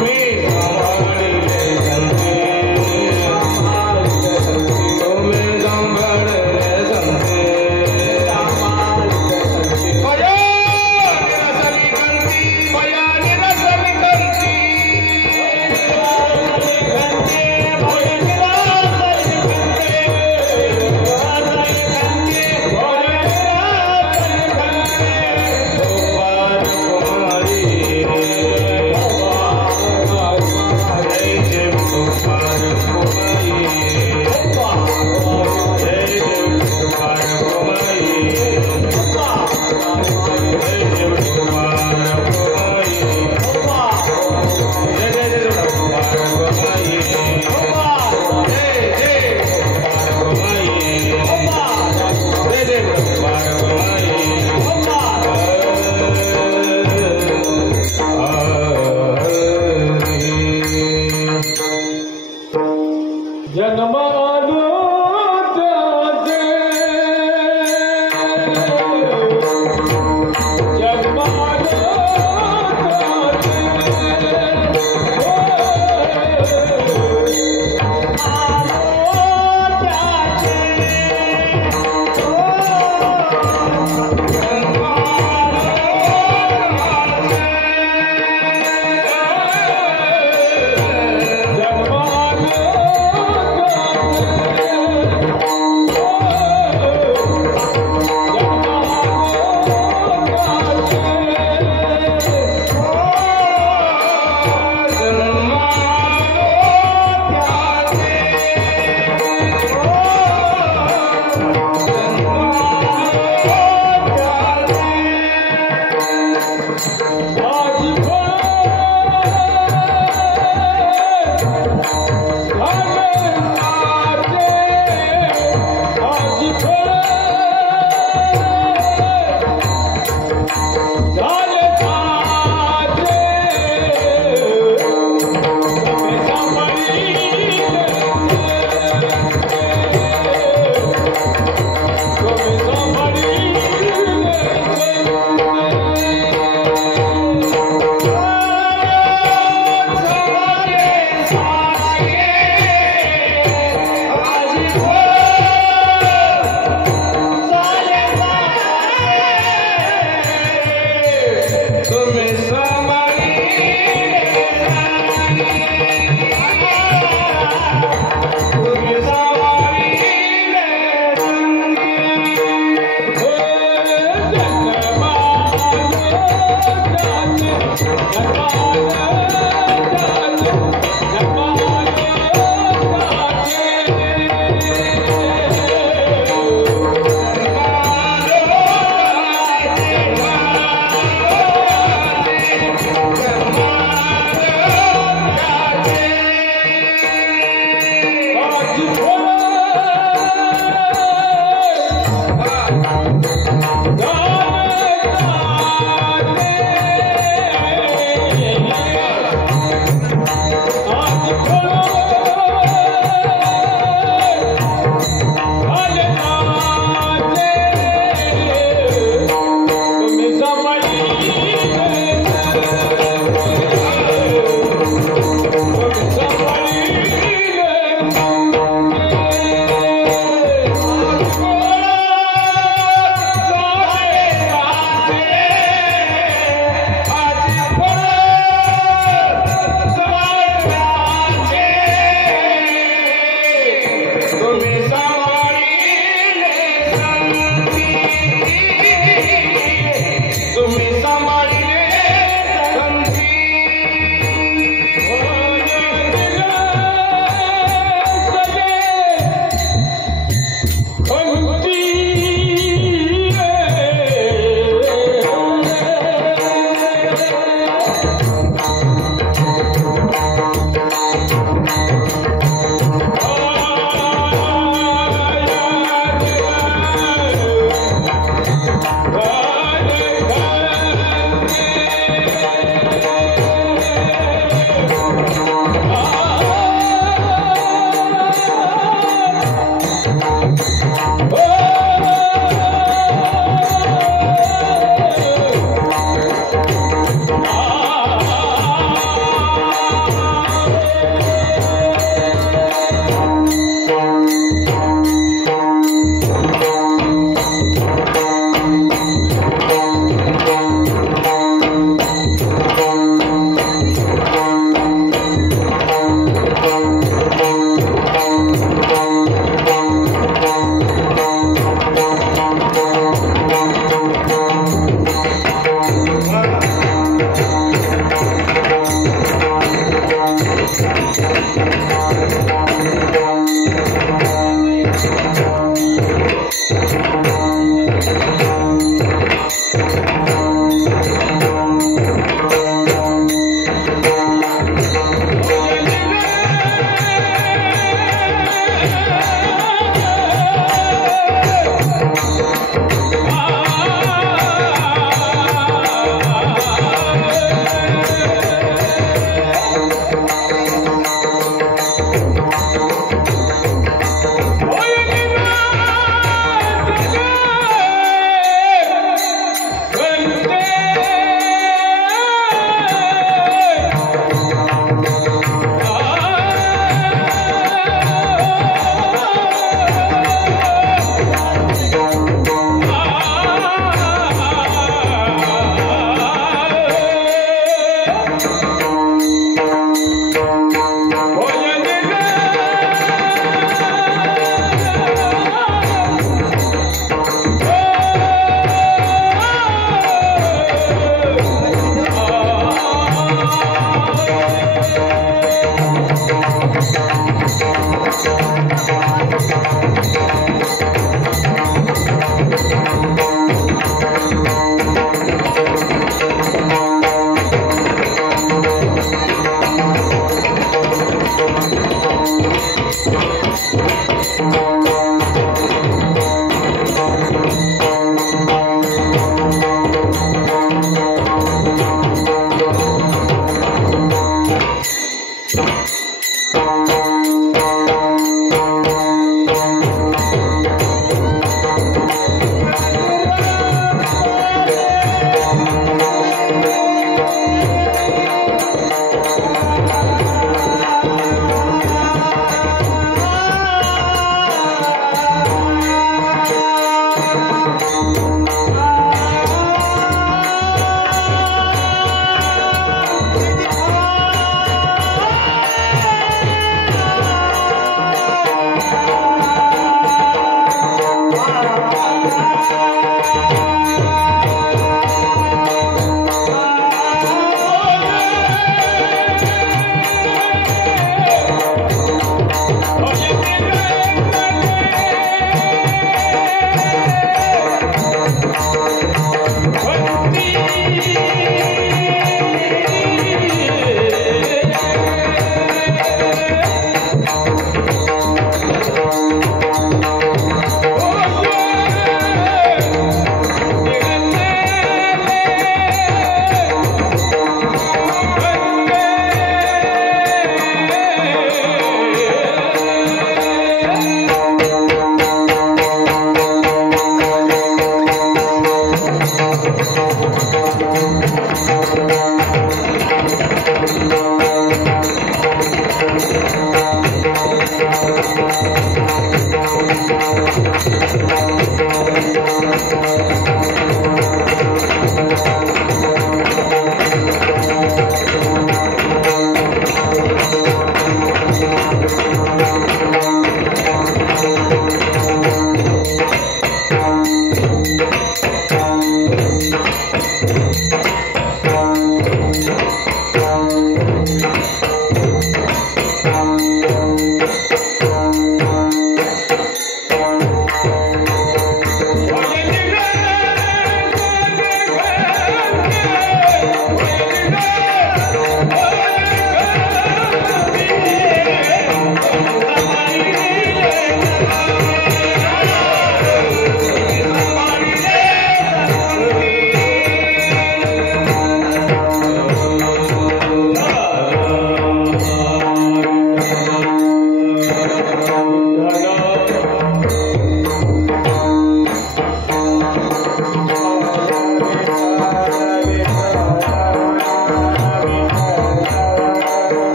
Hare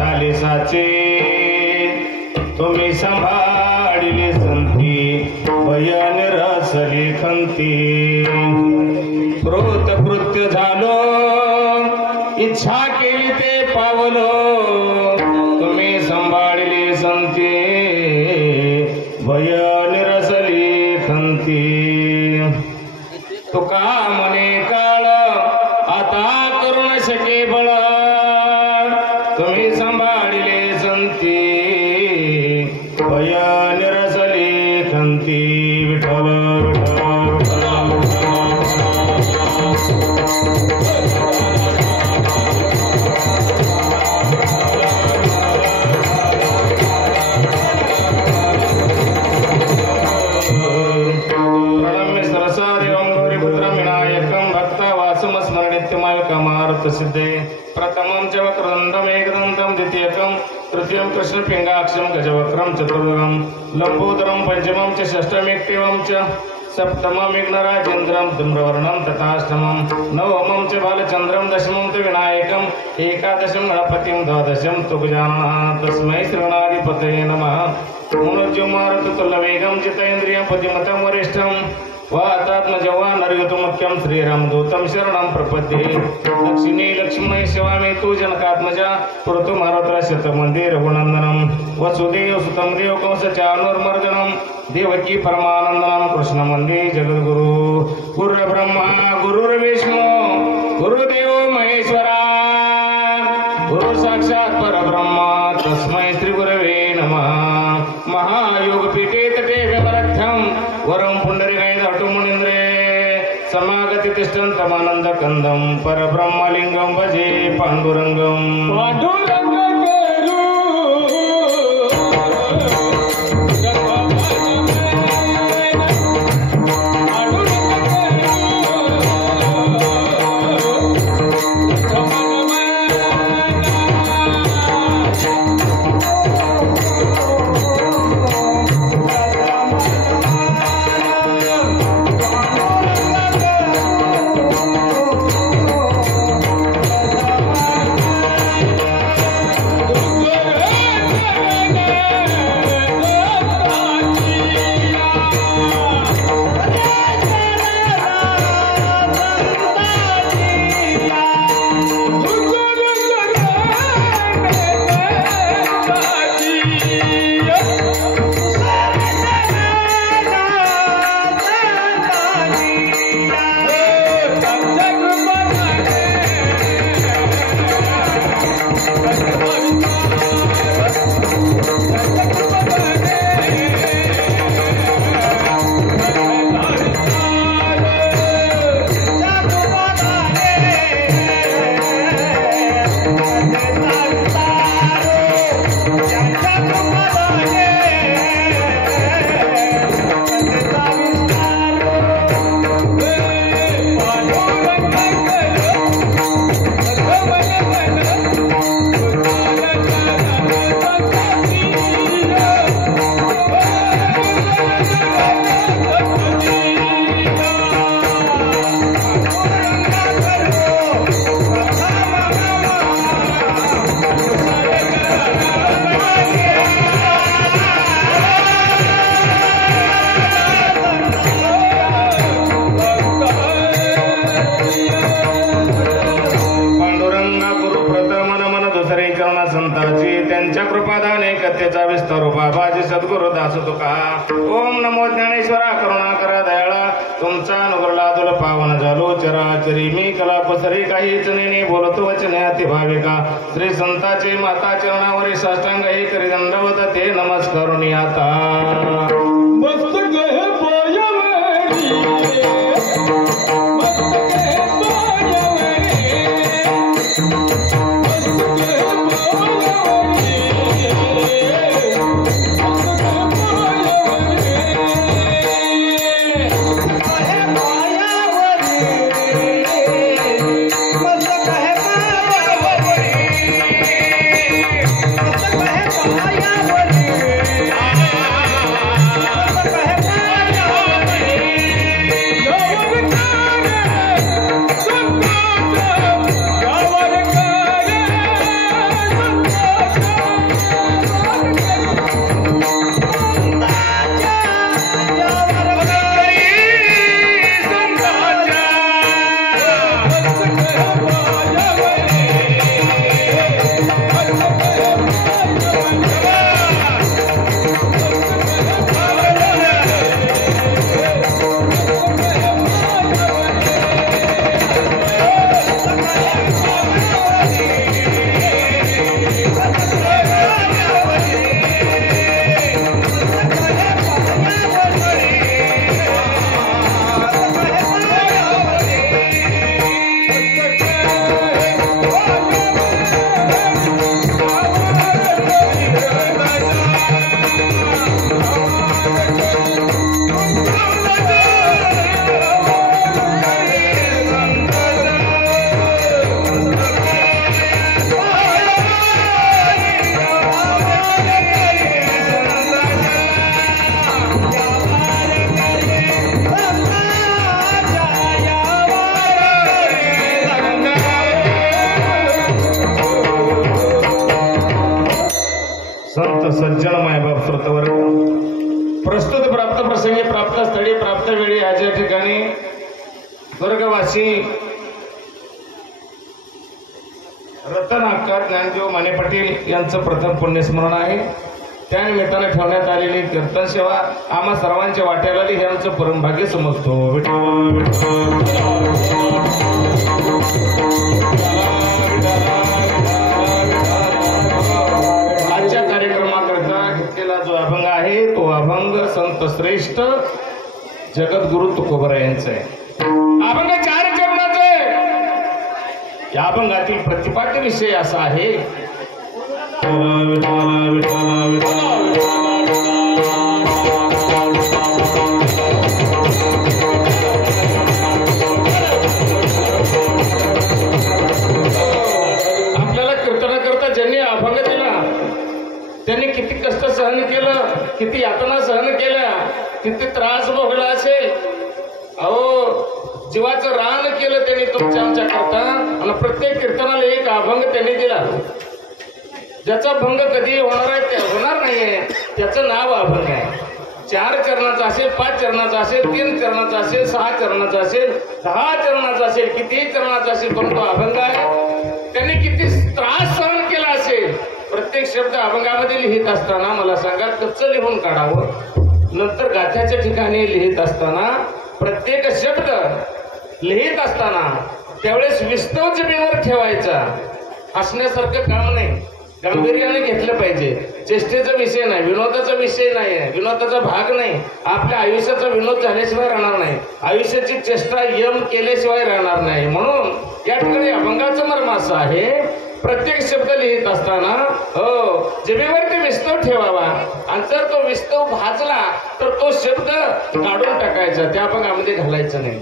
झाले साचे तुम्ही सांभाळिले संती भयन रसली खंती कृत कृत्य झालो इच्छा केली ते पावलो तुम्ही सांभाळिले संती भयन रसली खंती तुका मने काळ आता करू न शके बळ तुम्ही सांभाळिले संती भयन रसली खंती विठ्ठल सिद्धे प्रथमं च वक्रदण्डं एकदन्तं द्वितीयकं तृतीयं कृष्णपिङ्गाक्षं गजवक्रं चतुर्थं लम्बोदरं पञ्चमं च षष्ठमेक्तिवं च सप्तमं विघ्नराजेन्द्रं धूम्रवर्णं तथाष्टमं नवमं च बालचन्द्रं दशमं तु विनायकं एकादशं गणपतिं द्वादशं तु गजाननः तस्मै श्रीगणाधिपतये नमः मनोजमारुततुल्यवेगं जितेन्द्रियं पतिमतं वरिष्ठं वातात्मजवा नरयुतमुख्यं श्रीरामदूतं शरणं प्रपद्ये दक्षिणे लक्ष्मी शिवामे तु जनकात्मजा पुरतु मारुतः शतमन्दी रघुनन्दनं वसुदेवसुतं देवकंसचाणूर्मर्दनं देवकी परमानन्दनं कृष्णमन्दी जगद्गुरु गुरुर्ब्रह्मा गुरुर्विष्णु गुरुदेवो महेश्वरा गुरु साक्षात् परब्रह्म तस्मै श्रीगुरवे नमः महायोगपीठे तटे व्यवरथं वरं पुण्डरीकायदाटुमुनीन्द्रे समागति तिष्ठन्तमानन्दकन्दं परब्रह्मलिङ्गं भजे पाण्डुरङ्गं बाबाजी सद्गुरु दास तुका ओम नमो ज्ञानेश्वरा करुणाकरा दयाळा तुमचा अनुग्रह लादुल पावन झालो चराचरी मी कला पसरी काहीच नेने बोलतो वचने अति भाविका श्री संताचे माता चरणावरी साष्टांग हे करी दंडवत ते नमस्कारुनी आता संत सज्जन मायबाप श्रोतवर्ग, प्रस्तुत प्राप्त प्रसंगी प्राप्त स्थळी प्राप्त वेळी आज या ठिकाणी वर्गवासी रतन अक्का ज्ञानदेव माने पाटील यांचं प्रथम पुण्यस्मरण आहे. त्या निमित्ताने ठेवण्यात आलेली कीर्तन सेवा आम्हा सर्वांच्या वाट्याला हे आमचं परमभाग्य समजतो. आजच्या कार्यक्रमाकरता घेतलेला जो अभंग आहे तो अभंग संत श्रेष्ठ जगद्गुरु तुकोबरा यांचा आहे. अभंग 4 चरणाचा आहे. या अभंगातील प्रतिपाद्य विषय असा आहे. आपल्याला कीर्तनाकरता ज्यांनी अभंग दिला त्यांनी किती कष्ट सहन केलं, किती यातना सहन केल्या, किती त्रास भोगला असेल. अहो जीवाचं रान केलं त्यांनी तुमच्या आमच्या करता. आणि प्रत्येक कीर्तनाला एक अभंग त्यांनी दिला. ज्याचा भंग कधी होणार नाहीये त्याचं नाव अभंग आहे. 4 चरणाचा असेल, 5 चरणाचा असेल, 3 चरणाचा असेल, 6 चरणाचा असेल, 10 चरणाचा असेल, कितीही चरणाचा असेल, पण तो अभंग आहे. त्यांनी किती त्रास सहन केला असेल. प्रत्येक शब्द अभंगामध्ये लिहित असताना मला सांगा कच्चं लिहून काढावं. नंतर गाथ्याच्या ठिकाणी लिहित असताना प्रत्येक शब्द लिहित असताना त्यावेळेस विस्तव जमिनीवर ठेवायचा. हसण्यासारखं काम नाही, गांभीर्याने घेतलं पाहिजे. चेष्टेचा विषय नाही, विनोदाचा विषय नाही, विनोदाचा भाग नाही. आपल्या आयुष्याचा विनोद झाल्याशिवाय राहणार नाही, आयुष्याची चेष्टा यम केल्याशिवाय राहणार नाही. म्हणून या ठिकाणी अभंगाचं मर्म असं आहे, प्रत्येक शब्द लिहित असताना जमिनीवर ते विस्तव ठेवावा. आणि जर तो विस्तव भाजला तर तो शब्द काढून टाकायचा, त्या अभंगामध्ये घालायचं नाही.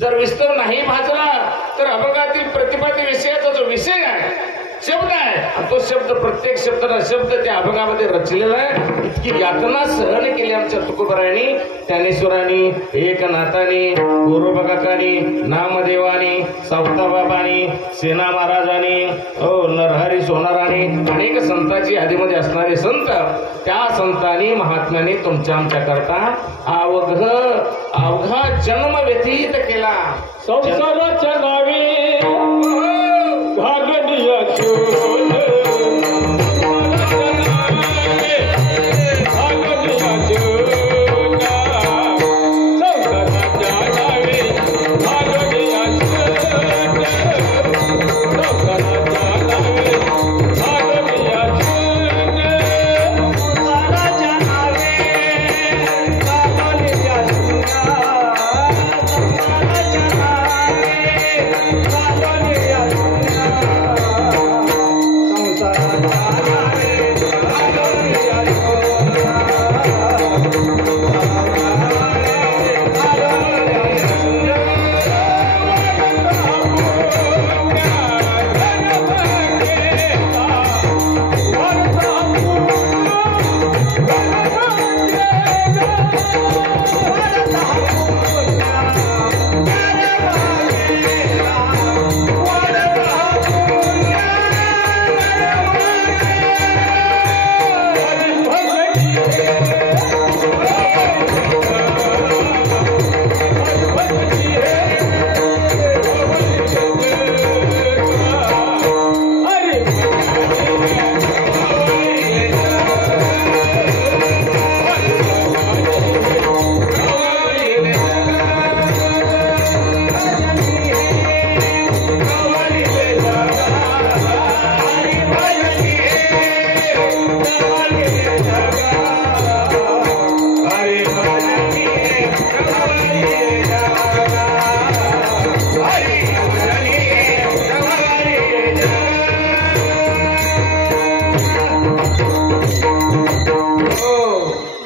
जर विस्तव नाही भाजला तर अभंगातील प्रतिपाद्य विषयाचा जो विषय आहे, शब्द आहे, तो शब्द प्रत्येक शब्द त्या अभंगामध्ये रचलेला आहे. इतकी यातना सहन केली आमच्या तुकोबरायांनी, ज्ञानेश्वरांनी, एकनाथांनी, गुरुभगाकांनी, नामदेवानी, सावताबाबांनी, सेना महाराजांनी, नरहरी सोनारांनी, अनेक संतांची यादीमध्ये असणारे संत, त्या संतांनी महात्म्याने तुमच्या आमच्या करता अवघा जन्म व्यतीत केला. संसाराच्या नावे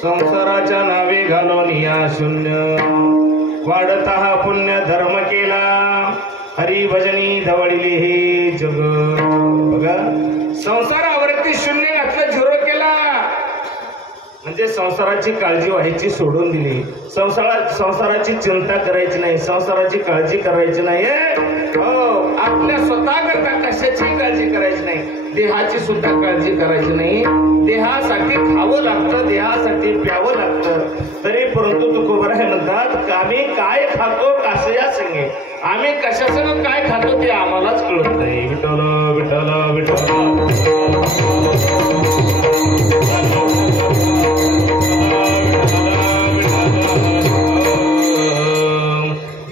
संसाराच्या नावे घालून या शून्य वाढता हा पुण्य धर्म केला. हरिभजनी धवळली हे जग. बघा, संसारावरती शून्य घातलं, झिरो केला म्हणजे संसाराची काळजी व्हायची सोडून दिली. संसाराची चिंता करायची नाही, संसाराची काळजी करायची नाही. आपल्या स्वतः करता कशाची काळजी करायची नाही, देहाची सुद्धा काळजी करायची नाही. देहास प्यावं लागतं तरी परंतु तुकोबराय म्हणतात आम्ही काय खातो कासया संगे आम्ही कशासंग काय खातो ते आम्हालाच कळत नाही. विठ्ठल विठ्ठल विठ्ठल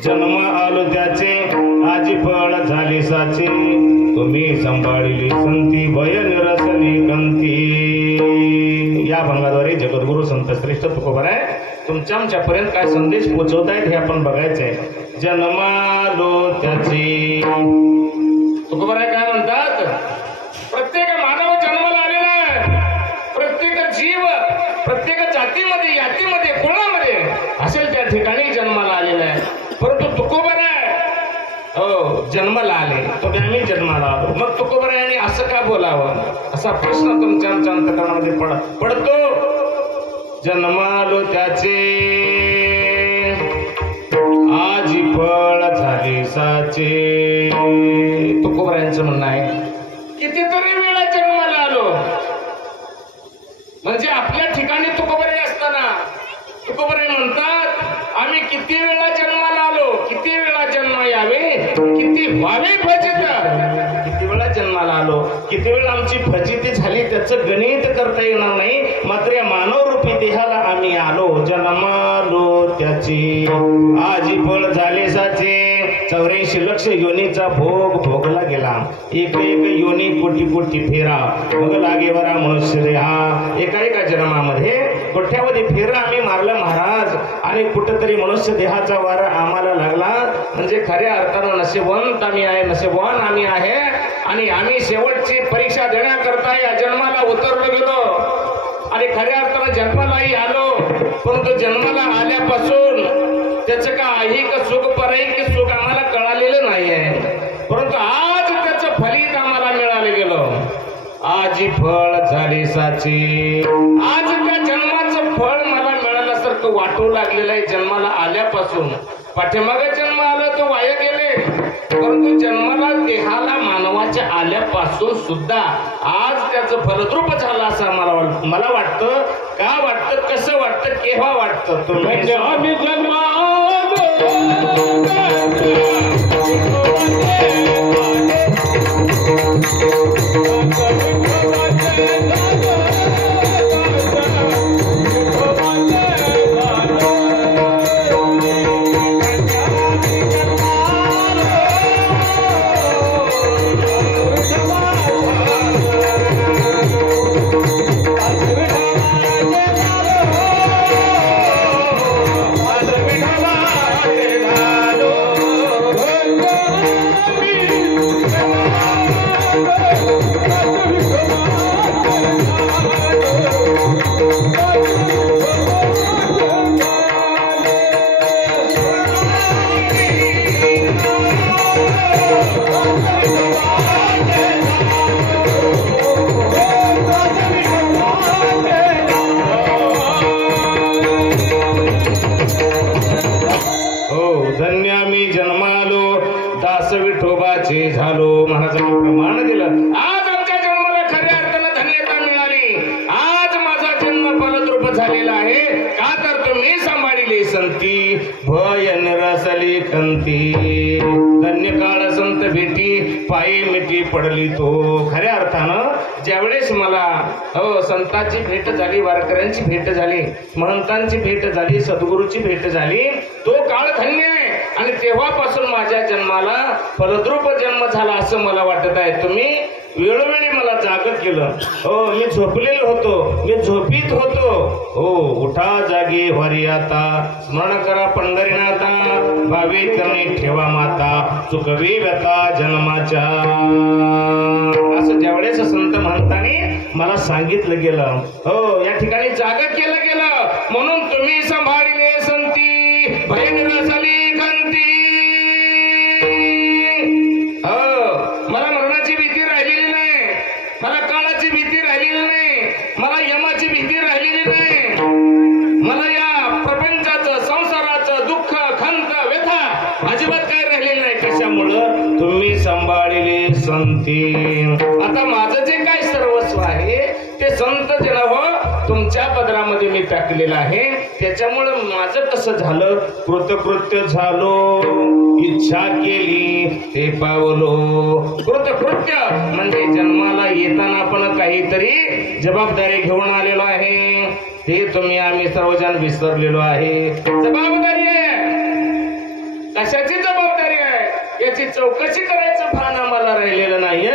जन्म आलो त्याचे आजी फळ झाली साचे तुम्ही सांभाळली संती भय निरसली कंती. या भंगाद्वारे जगद्गुरु संत श्रेष्ठ तुकोबराय तुमच्या आमच्यापर्यंत काय संदेश पोहोचवतायत हे आपण बघायचंय. जन्मालो त्याची तुकोबराय काय म्हणतात प्रत्येक मानव जन्माला आलेला आहे. प्रत्येक जीव प्रत्येक जातीमध्ये यातीमध्ये कुळामध्ये असेल त्या ठिकाणी जन्माला आलेला आहे. परंतु तुकोबराय जन्माला आले तो आम्ही जन्माला आलो मग तुकोबरायांनी असं का बोलावं असा प्रश्न तुमच्या आमच्या अंतःकरणामध्ये पडतो. जन्मालो त्याचे आजी फळ झाली साचे. तुकोबरायांचं म्हणणं आहे कितीतरी वेळा जन्माला आलो म्हणजे आपल्या ठिकाणी तुकोबराय असताना तुकोबराय म्हणतात आम्ही किती वेळा जन्माला आलो किती वेळा जन्म यावे किती व्हावे फजित. किती वेळा जन्माला आलो किती वेळा आमची फजिती झाली त्याचं गणित करता येणार नाही. मात्र या मानव रूपी देहाला आम्ही आलो जन्मालो त्याची आजी फळ झाले साचे. 84 लक्ष योनीचा भोग भोगला गेला एक एक योनी कोटी कोटी फेरा मग लागे बरा मनुष्य देहा. एका एका जन्मामध्ये कोट्यावधी फेरा आम्ही मारला महाराज आणि कुठेतरी मनुष्य देहाचा वारा आम्हाला लागला. म्हणजे खऱ्या अर्थानं नशीबवंत आम्ही आहे नशीबवान आम्ही आहे आणि आम्ही शेवटची परीक्षा देण्याकरता या जन्माला उतरलो गेलो आणि खऱ्या अर्थानं जन्मालाही आलो. परंतु जन्माला आल्यापासून त्याचं का ऐहिक सुख परैहिक सुख आम्हाला कळालेलं नाही आहे. परंतु आज त्याचं फलित आम्हाला मिळाले गेलं. आजी फळ झाली साची. आज त्या जन्माचं फळ मला मिळाल्यासारखं वाटू लागलेलं आहे. जन्माला आल्यापासून पाठीमागे जन्म आला तो वाया गेले परंतु जन्माला देहाला मानवाच्या आल्यापासून सुद्धा आज त्याचं फलद्रूप झालं असं मला वाटतं. का वाटतं कसं वाटतं केव्हा वाटतं तुम्ही आम्ही जन्मा झालो महाराजांनी प्रमाण दिलं. आज आमच्या जन्माला खऱ्या अर्थानं धन्यता मिळाली. आज माझा जन्म फलद्रूप झालेला आहे. का तर तुम्ही सांभाळली संती भय निरसली कंती. धन्य काळ संत भेटी पायी मिठी पडली तो. खऱ्या अर्थानं ज्यावेळेस मला संतांची भेट झाली वारकऱ्यांची भेट झाली महंतांची भेट झाली सद्गुरूची भेट झाली तो काळ धन्य आहे आणि तेव्हापासून माझ्या जन्माला फलद्रूप जन्म झाला असं मला वाटत आहे. तुम्ही वेळोवेळी मला जागत केलं. मी झोपलेलो होतो मी झोपीत होतो. उठा जागे वारी आता स्मरण करा पंढरीनाथा भावी करणे ठेवा माता चुकवी व्यथा जन्माच्या. असं ज्यावेळेस संत महंतांनी मला सांगितलं गेलं या ठिकाणी जागत केलं गेलं. म्हणून तुम्ही सांभाळले संती भय निरसली कंती. मला मरणाची भीती राहिलेली नाही. मला काळाची भीती राहिलेली नाही. मला यमाची भीती राहिलेली नाही. मला या प्रपंचाचं संसाराचं दुःख खंत व्यथा अजिबात काय राहिलेलं नाही. कशामुळं तुम्ही सांभाळले संती. आता माझं जे काय सर्वस्व आहे ते संत जन तुमच्या पदरामध्ये मी टाकलेला आहे. त्याच्यामुळे माझं कसं झालं, कृतकृत्य झालो, इच्छा केली ते पावलो. कृतकृत्य म्हणजे जन्माला येताना पण काहीतरी जबाबदारी घेऊन आलेलो आहे. ते तुम्ही आम्ही सर्वजण विसरलेलो आहे. जबाबदारी आहे, कशाची जबाबदारी आहे याची चौकशी करायचं भान आम्हाला राहिलेलं नाही.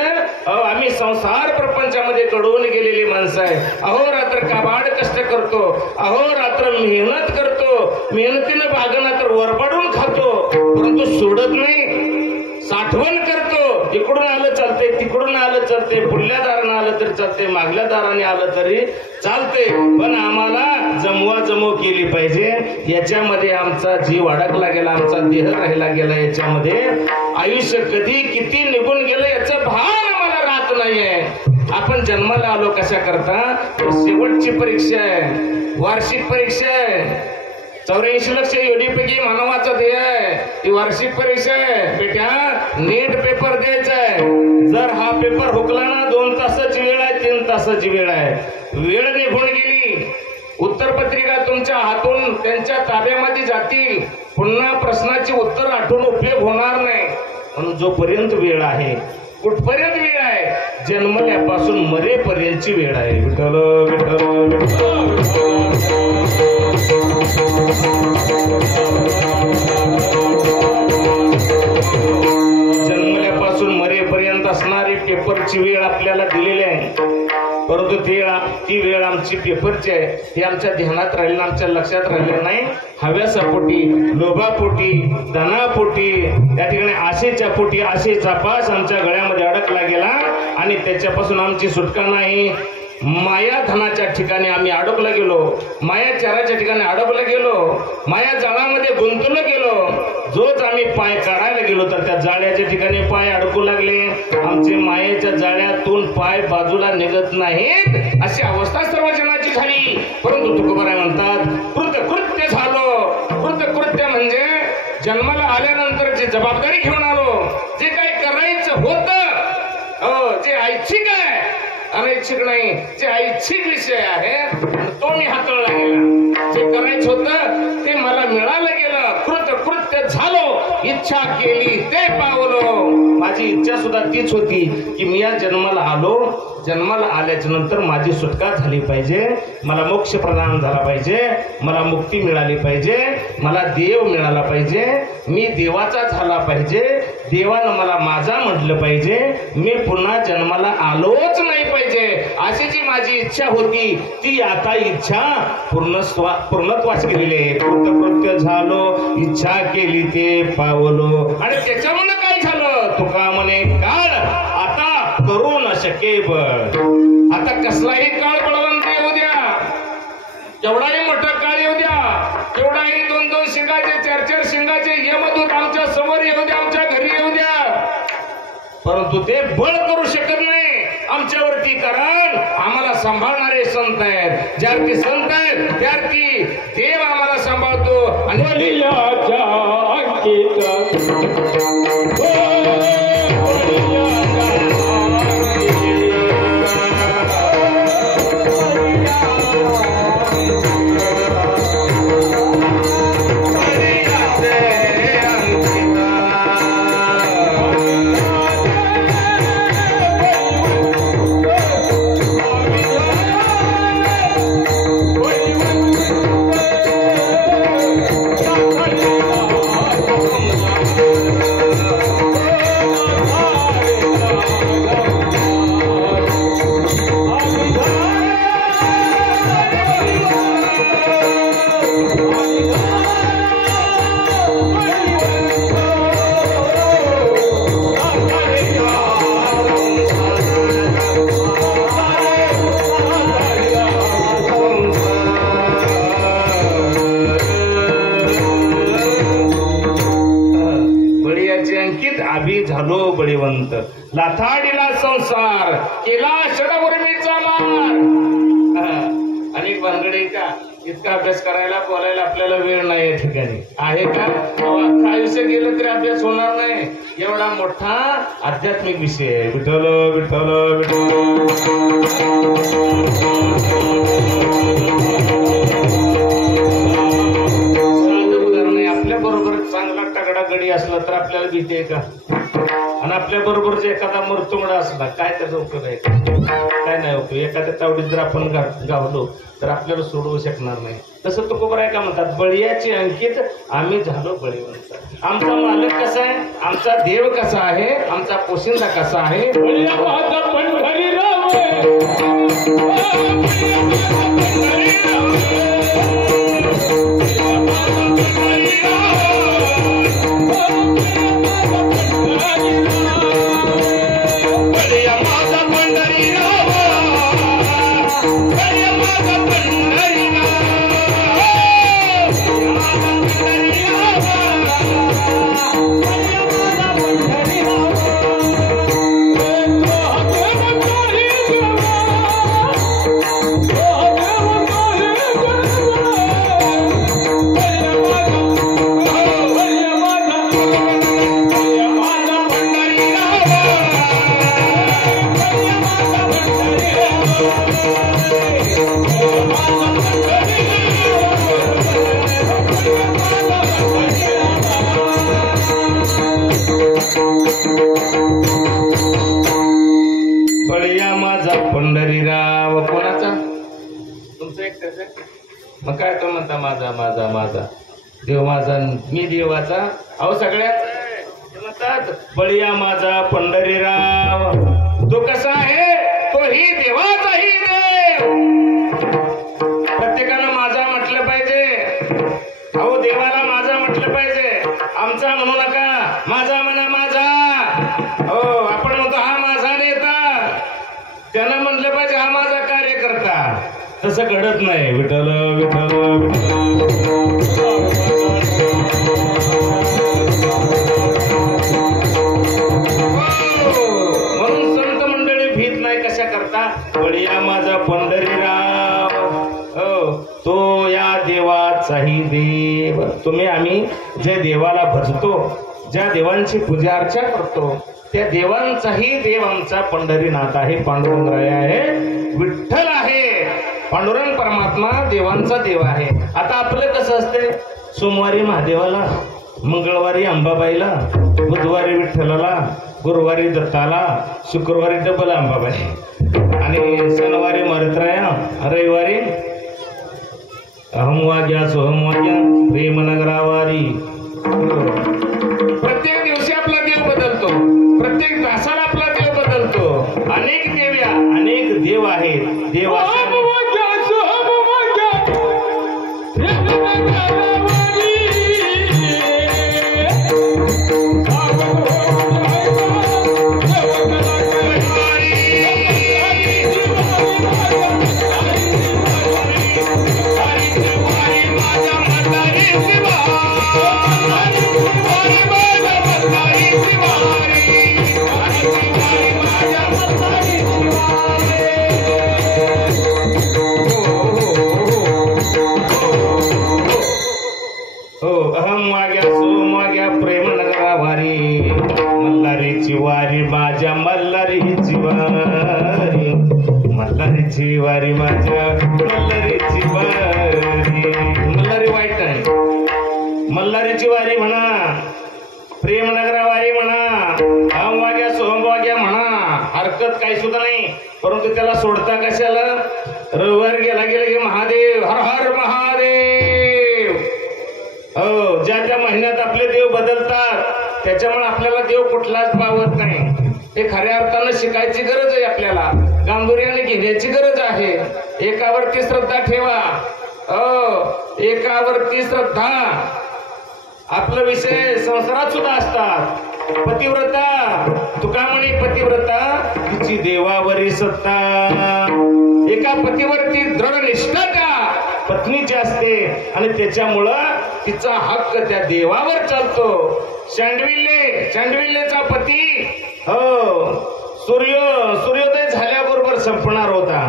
आम्ही संसार प्रपंचामध्ये कडवून गेलेली माणसं आहे. अहोरात्र काबाड कष्ट करतो, अहोरात्र मेहनत करतो, मेहनतीनं भागना तर वरपाडून खातो, परंतु सोडत नाही, साठवण करतो. इकडून आलं चालते, तिकडून आलं चालते, पुढल्या दारानं आलं तरी चालते, मागल्या दाराने आलं तरी चालते, पण आम्हाला जमवाजमव केली पाहिजे. याच्यामध्ये आमचा जीव अडकला गेला, आमचा देह राहिला गेला. याच्यामध्ये आयुष्य कधी किती निघून गेलं याचं भान आम्हाला राहत नाहीये. आपण जन्माला आलो कशा करता, तर शेवटची परीक्षा आहे, वार्षिक परीक्षा आहे. 84 लक्ष एवढीपैकी मानवाचं ध्येय आहे, ती वार्षिक परीक्षा आहे. बेट्या नीट पेपर द्यायचा आहे. जर हा पेपर हुकला ना 2 तासाची वेळ आहे, 3 तासाची वेळ आहे, वेळ निघून गेली, उत्तरपत्रिका तुमच्या हातून त्यांच्या ताब्यामध्ये जातील, पुन्हा प्रश्नाची उत्तर आठवून उपयोग होणार नाही. म्हणून जोपर्यंत वेळ आहे, कुठपर्यंत वेळ आहे, जन्मल्यापासून मरेपर्यंतची वेळ आहे. विठ्ठल विठ्ठल जन्मल्यापासून मरेपर्यंत असणारी पेपरची वेळ आपल्याला दिलेली आहे. परंतु ती वेळ आमची पेपरची आहे, ती आमच्या ध्यानात राहिली, आमच्या लक्षात राहिलं नाही. हव्यासापोटी, लोभापोटी, धनापोटी, त्या ठिकाणी आशेच्या पोटी आशेचा पास आमच्या गळ्यामध्ये अडकला गेला आणि त्याच्यापासून आमची सुटका नाही. माया धनाच्या ठिकाणी आम्ही अडकलो गेलो, मायाचाराच्या ठिकाणी अडकलो गेलो, माया जाळामध्ये गुंतलो गेलो. जोच आम्ही पाय काढायला गेलो तर त्या जाळ्याच्या ठिकाणी पाय अडकू लागले. आमचे मायेच्या जाळ्यातून पाय बाजूला निघत नाहीत, अशी अवस्था सर्व जनाची झाली. परंतु तुकोबाराय म्हणतात कृतकृत्य झालो. कृतकृत्य म्हणजे जन्माला आल्यानंतर जी जबाबदारी घेऊन आलो, जे काही करायचं होतं, जे ऐच्छिक आहे, अनैच्छिक नाही, जे ऐच्छिक विषय आहे तो मी हाताळला गेला. जे करायचं होतं ते मला मिळालं गेलं. कृतकृत्य झालो, इच्छा केली ते पावलो. माझी इच्छा सुद्धा तीच होती की मी या जन्माला आलो, जन्माला आल्याच्या नंतर माझी सुटका झाली पाहिजे, मला मोक्ष प्रदान झाला पाहिजे, मला मुक्ती मिळाली पाहिजे, मला देव मिळाला पाहिजे, मी देवाचा झाला पाहिजे, देवानं मला माझा म्हटलं पाहिजे, मी पुन्हा जन्माला आलोच नाही पाहिजे, अशी जी माझी इच्छा होती ती आता इच्छा पूर्णत्वास गेलेली आहे. कृतकृत्य झालो, इच्छा केली ते पावलो. आणि त्याच्यामुळे काय झालं, तुका म्हणे काळ आता करू न शके बळ. आता कसलाही काळ बळवंत येऊ द्या, केवढाही मोठा काळ येऊ द्या, केवढाही 2-2 शिंगाचे 4-4 शिंगाचे यमदूत आमच्या समोर येऊ द्या, आमच्या घरी येऊ द्या, परंतु ते बळ करू शकत नाही आमच्यावरती. कारण आम्हाला सांभाळणारे संत आहेत. ज्यार्थी संत आहेत त्यार्थी देव आम्हाला सांभाळतो. आणि झालो बळीवंत, लाथाडीला संसार केला षडवर्मीचा मार. अनेक भानगडे का इतका अभ्यास करायला बोलायला आपल्याला वेळ नाही या ठिकाणी आहे का. अख्खं आयुष्य गेलं तरी अभ्यास होणार नाही, एवढा मोठा आध्यात्मिक विषय आहे. विठ्ठल विठ्ठल विठ्ठल. आणि आपल्या बरोबर जे एखादा मृत्युमुडा असला काय त्याचा उपयोग आहे? काय नाही उपयोग. एखाद्या तावडीत जर आपण गावलो तर आपल्याला सोडवू शकणार नाही. तसं तुकोबराय का म्हणतात, बळीयाची अंकित आम्ही झालो बळीवंत. आमचा मालक कसा आहे, आमचा देव कसा आहे, आमचा पोशिंदा कसा आहे. बळीया माझा पंढरीराव. कोणाचा? तुमचा एकट्याचा? मग काय तो म्हणता माझा माझा माझा देव माझा, मी देवाचा. अहो सगळ्याच म्हणतात बळीया माझा पंढरीराव. तो कसा आहे, तोही देवाचाही देव. प्रत्येकानं माझा म्हटलं पाहिजे. अहो देवाला माझा म्हटलं पाहिजे. आमचा म्हणू नका, माझा म्हणा माझा. हो आपण म्हणतो हा माझा नेता, त्यानं म्हणलं पाहिजे हा माझा कार्यकर्ता. तसं घडत नाही. विठ्ठल विठ्ठल म्हणून संत मंडळी भीत नाही. कशा करता, बळीया माझा पंढरीराव. हो तो या देवाचाही देव. तुम्ही आम्ही जे देवाला भजतो, ज्या देवांची पूजा अर्चा करतो, त्या देवांचाही देव आमचा पंढरीनाथ आहे, पांडुरंगराय आहे, विठ्ठल आहे. पांडुरंग परमात्मा देवांचा देव आहे. आता आपलं कसं असते, सोमवारी महादेवाला, मंगळवारी अंबाबाईला, बुधवारी विठ्ठलाला, गुरुवारी दत्ताला, शुक्रवारी डबल अंबाबाई, आणि शनिवारी मरुत्राया, रविवारी अहमवाग्या सोहमवाग्या प्रेमनगरावारी. प्रत्येक दिवशी आपला देव बदलतो, प्रत्येक तासाला आपला देव बदलतो. अनेक देव्या, अनेक देव आहेत. देव माझ्या मल्हारीची वारी, मल्हारीची वारी, माझ्या मल्हारीची वारी. मल्हारी वाईट आहे, मल्हारीची वारी म्हणा, प्रेमनगरा वारी म्हणा, अहमवाग्या सोहमवाग्या म्हणा, हरकत काही सुद्धा नाही. परंतु त्याला सोडता कशाला? रविवार गेला गेला की महादेव, हर हर महादेव. हो ज्या त्या महिन्यात आपले देव बदलतात, त्याच्यामुळे आपल्याला देव कुठलाच पावत नाही. हे खऱ्या अर्थानं शिकायची गरज आहे, आपल्याला गांभीर्याने घेण्याची गरज आहे. एकावरती श्रद्धा ठेवा. एकावरती श्रद्धा. आपला विषय संसारात सुद्धा असतात. पतिव्रता, तुका म्हणे पतिव्रता तिची देवावरी सत्ता. एका पतीवरती दृढ निष्ठा त्या पत्नीची असते आणि त्याच्यामुळं तिचा हक्क त्या देवावर चालतो. चांडविल्लेचा पती सूर्योदय झाल्याबरोबर संपणार होता.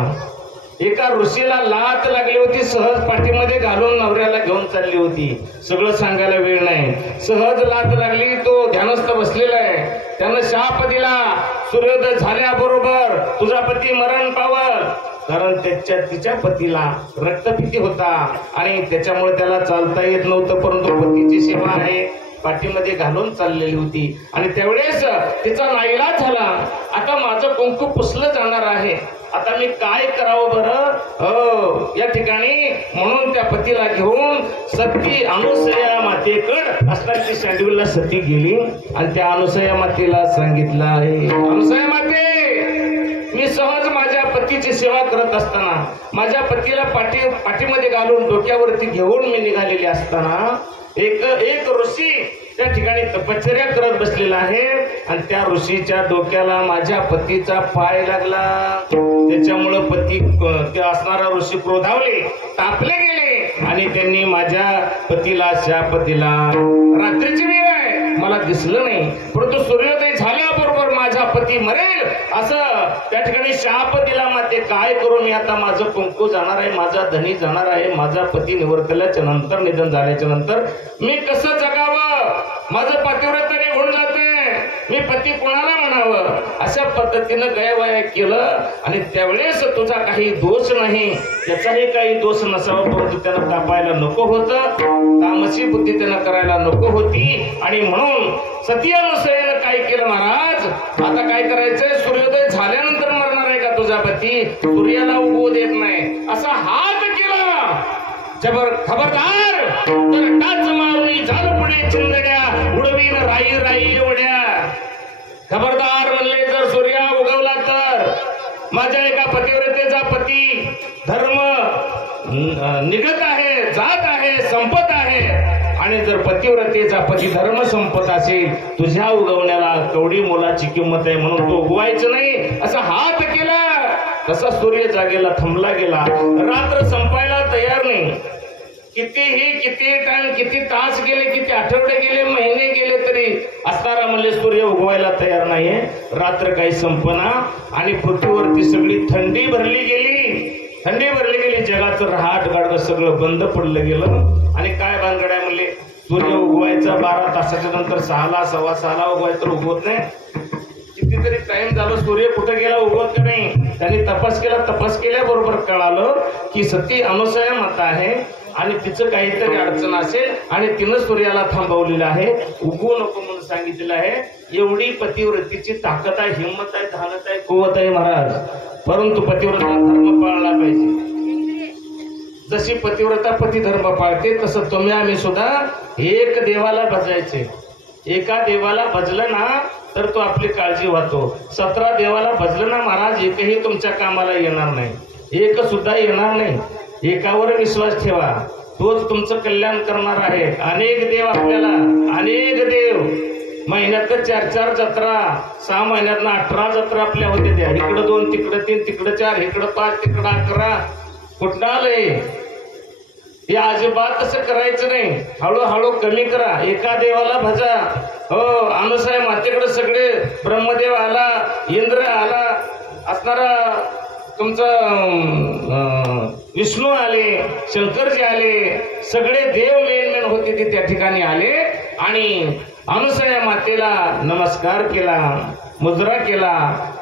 एका ऋषीला लात लागली होती, सहज पाठीमध्ये घालून नवऱ्याला घेऊन चालली होती. सगळं सांगायला वेळ नाही. सहज लात लागली, तो ध्यानस्थ बसलेला आहे. त्यानं शाप दिला, सूर्योदय झाल्याबरोबर तुझा पती मरण पावल. कारण तिच्या पतीला रक्तपित्ती होता आणि त्याच्यामुळे त्याला चालता येत नव्हतं. परंतु पतीची सेवा आहे, पाठीमध्ये घालून चाललेली होती आणि त्यावेळेस तिचा नाईलाज झाला. आता माझं कुंकू पुसलं जाणार आहे, आता मी काय करावं बरं. या ठिकाणी म्हणून त्या पतीला घेऊन सती अनुसया मातेकड असणारी सँडविलला सती गेली आणि त्या अनुसया मातेला सांगितलं आहे, अनुसया माते, मी सहज माझ्या पतीची सेवा करत असताना, माझ्या पतीला पाठीमध्ये घालून डोक्यावरती घेऊन मी निघालेली असताना एक ऋषी त्या ठिकाणी तपश्चर्या करत बसलेला आहे आणि त्या ऋषीच्या डोक्याला माझ्या पतीचा पाय लागला. त्याच्यामुळं पती ते असणारा ऋषी क्रोधावले, तापले गेले आणि त्यांनी माझ्या पतीला शाप दिला. रात्रीची वेळ आहे, मला दिसलं नाही, परंतु सूर्योदय झाल्याबरोबर माझा पती मरेल असं त्या ठिकाणी शाप दिला. माते काय करू मी आता, माझं कुंकू जाणार आहे, माझा धनी जाणार आहे, माझा पती निवर्तल्याच्या नंतर, निधन झाल्याच्या नंतर मी कसं जगावं, माझं पतिव्रता निघून जाते, मी पती कोणाला म्हणावं. अशा पद्धतीनं गयवया केलं आणि त्यावेळेस तुझा काही दोष नाही, त्याचाही काही दोष नसावा, परंतु त्यानं तापायला नको होतं, तामसी बुद्धी त्यानं करायला नको होती. आणि म्हणून सती अनुसयेनं काय केलं, महाराज आता काय करायचंय, सूर्योदय झाल्यानंतर मरणार आहे का तुझा पती, सूर्याला उगवू देत नाही असा हात केला. खबरदार, तर टाच मारुनी झालं पुढे चिंदड्या, उडवीन राई राई एवढ्या. खबरदार म्हणले, जर सूर्य उगवला तर माझ्या एका पतिव्रतेचा पती धर्म निघत आहे, जात आहे, संपत आहे. आणि जर पतिव्रतेचा पती धर्म संपत असेल, तुझ्या उगवण्याला कवडी मोलाची किंमत आहे, म्हणून तो उगवायचं नाही असा हात केला. तसा सूर्य जागेला थांबला गेला, रात्र संपायला तयार नाही. किती टाइम, किती तास गेले, किती आठवडे गेले, महिने गेले तरी असणारा म्हणजे सूर्य उगवायला तयार नाहीये. रात्र काही संपना आणि पृथ्वीवरती सगळी थंडी भरली गेली. जगाचं रहाट गाडगं सगळं बंद पडलं गेलं. आणि काय भानगड्या म्हणले, सूर्य उगवायचा 12 तासाच्या नंतर 6ला, 6:15ला उगवायचं तर उगवत नाही. कितीतरी टाइम झालं, सूर्य कुठे गेला, उगवत नाही. त्यांनी तपास केल्याबरोबर कळालं की सती अनुसया माता आहे आणि तिचं काहीतरी अडचण असेल आणि तिनं सूर्याला थांबवलेलं आहे, उगवू नको म्हणून सांगितलेलं आहे. एवढी पतिव्रतीची ताकद आहे, हिंमत आहे, धानत आहे, कुवत आहे महाराज. परंतु पतिव्रता धर्म पाळला पाहिजे. जशी पतिव्रता पती धर्म पाळते तसं तुम्ही आम्ही सुद्धा एक देवाला भजायचे. एका देवाला भजलं ना तर तो आपली काळजी वाहतो. 17 देवाला भजलं ना महाराज, एकही तुमच्या कामाला येणार नाही, एक सुद्धा येणार नाही. एकावर विश्वास ठेवा, तोच तुमचं कल्याण करणार आहे. अनेक देव आपल्याला, अनेक देव, महिन्यात 4 जत्रा, 6 महिन्यात 18 जत्रा आपल्या होते. त्या इकडं 2, तिकडं 3, तिकडं 4, इकडं 5, तिकडं 11. कुठं आलंय हे? अजिबात तसं करायचं नाही. हळूहळू कमी करा, एका देवाला भजा. हो, अनुसया मातेकडे सगळे ब्रह्मदेव आला, इंद्र आला, असणारा तुमचं विष्णू आले, शंकरजी आले, सगळे देव मेन होते ते त्या ठिकाणी आले आणि अनुसया मातेला नमस्कार केला, मुजरा केला,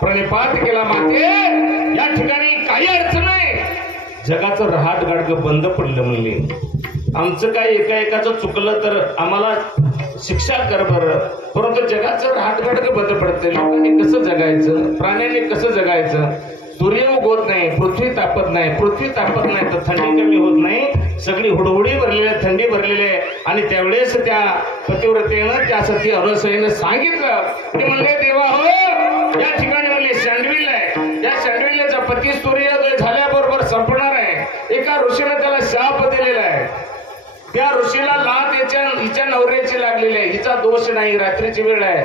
प्रणिपात केला. माते, या ठिकाणी काही अडचण नाही, जगाचं रहाट गाडगं बंद पडलं म्हणले. आमचं काय एकाचं चुकलं तर आम्हाला शिक्षा कर बरं, परंतु जगाचं रहाट गाडगं बंद पडतंय. लोकांनी कसं जगायचं, प्राण्यांनी कसं जगायचं. सूर्य उगवत नाही, पृथ्वी तापत नाही तर थंडी कमी होत नाही. सगळी हुडहुडी भरलेली, थंडी भरलेली आहे. आणि त्यावेळेस त्या पतिव्रतेनं त्या सती अनुसयेनं सांगितलं, ते म्हणले, देवा हो, या ठिकाणी म्हणले सँडविल आहे, त्या सँडविलचा पती सूर्योदय झाल्याबरोबर संपणार आहे. एका ऋषीने त्याला शाप दिलेला आहे. त्या ऋषीला लात हिच्या नवऱ्याची लागलेली आहे, हिचा दोष नाही. रात्रीची वेळ आहे,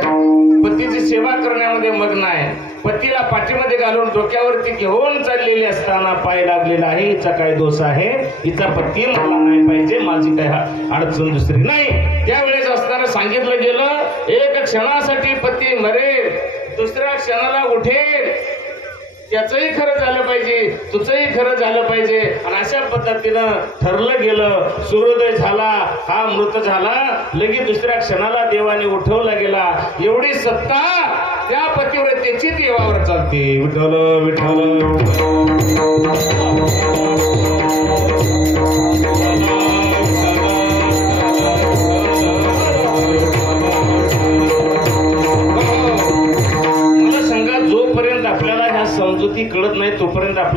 पतीची सेवा करण्यामध्ये मग्न आहे. पतीला पाठीमध्ये घालून डोक्यावरती घेऊन चाललेली असताना पाय लागलेला आहे. हिचा काय दोष आहे, हिचा पती मला नाही पाहिजे, माझी काय अडचण दुसरी नाही. त्यावेळेस असताना सांगितलं गेलं, एक क्षणासाठी पती मरेल, दुसऱ्या क्षणाला उठेल. त्याचंही खरं झालं पाहिजे, तुझंही खरं झालं पाहिजे. आणि अशा पद्धतीनं ठरलं गेलं. सूर्योदय झाला, हा मृत झाला, लगेच दुसऱ्या क्षणाला देवाने उठवला गेला. एवढी सत्ता त्या पतिव्रतेची देवावर चालते. विठ्ठल विठ्ठल विठ्ठल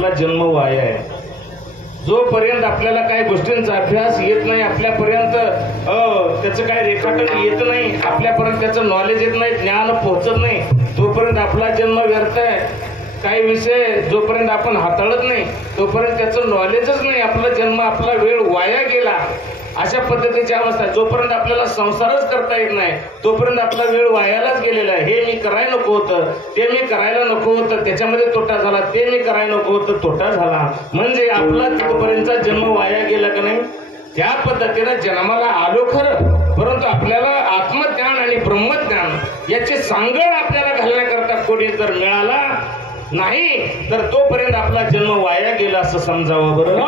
आपला जन्म वाया आहे. जोपर्यंत आपल्याला काही गोष्टींचा अभ्यास येत नाही, आपल्यापर्यंत त्याचं काय रेखाटन येत नाही, आपल्यापर्यंत त्याचं नॉलेज येत नाही, ज्ञान पोहोचत नाही, तोपर्यंत आपला जन्म व्यर्थ आहे. काही विषय जोपर्यंत आपण हाताळत नाही तोपर्यंत त्याचं नॉलेजच नाही, आपला जन्म आपला वेळ वाया गेला. अशा पद्धतीची अवस्था. जोपर्यंत आपल्याला संसारच करता येत नाही तोपर्यंत आपला वेळ वायालाच गेलेला आहे. हे मी करायला नको होतं, ते मी करायला नको होतं, त्याच्यामध्ये तोटा झाला, ते मी करायला नको होतं, तोटा झाला. म्हणजे आपला तिथपर्यंतचा जन्म वाया गेला का नाही. त्या पद्धतीनं जन्माला आलो खरं, परंतु आपल्याला आत्मज्ञान आणि ब्रह्मज्ञान याची सांगड आपल्याला घालण्याकरता कोणी जर मिळाला नाही तर तोपर्यंत आपला जन्म वाया गेला असं समजावं. बरं,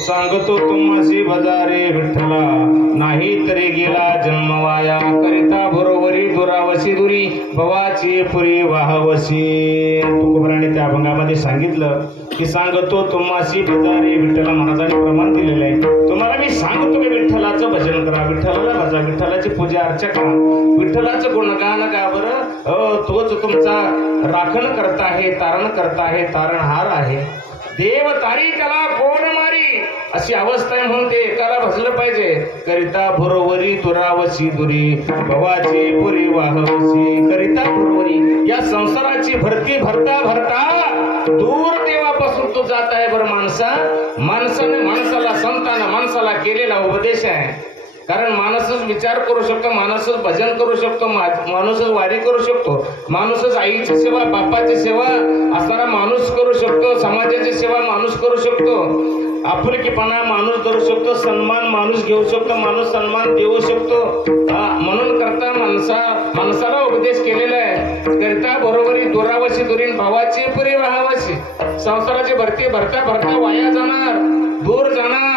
सांगतो तुम्हासी बजारे विठ्ठला, नाही तरी गेला जन्म वाया. करिता बरोबरी दुरावशी दुरी, भवाची पुरी वाहवशी. तुकोबराने त्या अभंगामध्ये सांगितलं की सांगतो तुम्हासी बजारे विठ्ठला. महाराजांनी प्रमाण दिलेलं आहे. तुम्हाला मी सांगतो की विठ्ठलाचं भजन करा, विठ्ठलाला भजा, विठ्ठलाची पूजा अर्चा करा, विठ्ठलाचं गुणगान गा. बरं, तोच तुमचा राखण करता आहे, तारण करता आहे, तारणहार आहे. देव तारी त्याला कोण मारी, अशी अवस्था आहे. म्हणून ते एकाला भजलं पाहिजे. करिता बरोबरी दुरावशी दुरी, भवाची पुरी वाहवशी. करिता बरोबरी, या संसाराची भरती भरता भरता दूर देवापासून तो जात आहे. बरं, माणसाने माणसाला, संतांना माणसाला केलेला उपदेश आहे. कारण माणूसच विचार करू शकतो, माणूसच भजन करू शकतो, माणूसच वारी करू शकतो, माणूसच आईची सेवा, बापाची सेवा असणारा माणूस करू शकतो, समाजाची सेवा माणूस करू शकतो, आपुलकीपणा माणूस करू शकतो, सन्मान माणूस घेऊ शकतो, माणूस सन्मान देऊ शकतो. म्हणून करता माणसाला उपदेश केलेला आहे. करता बरोबरी दुरावशी दुरीन, भावाची पुरी वाहावशी. संसाराची भरती भरता भरता वाया जाणार, दूर जाणार.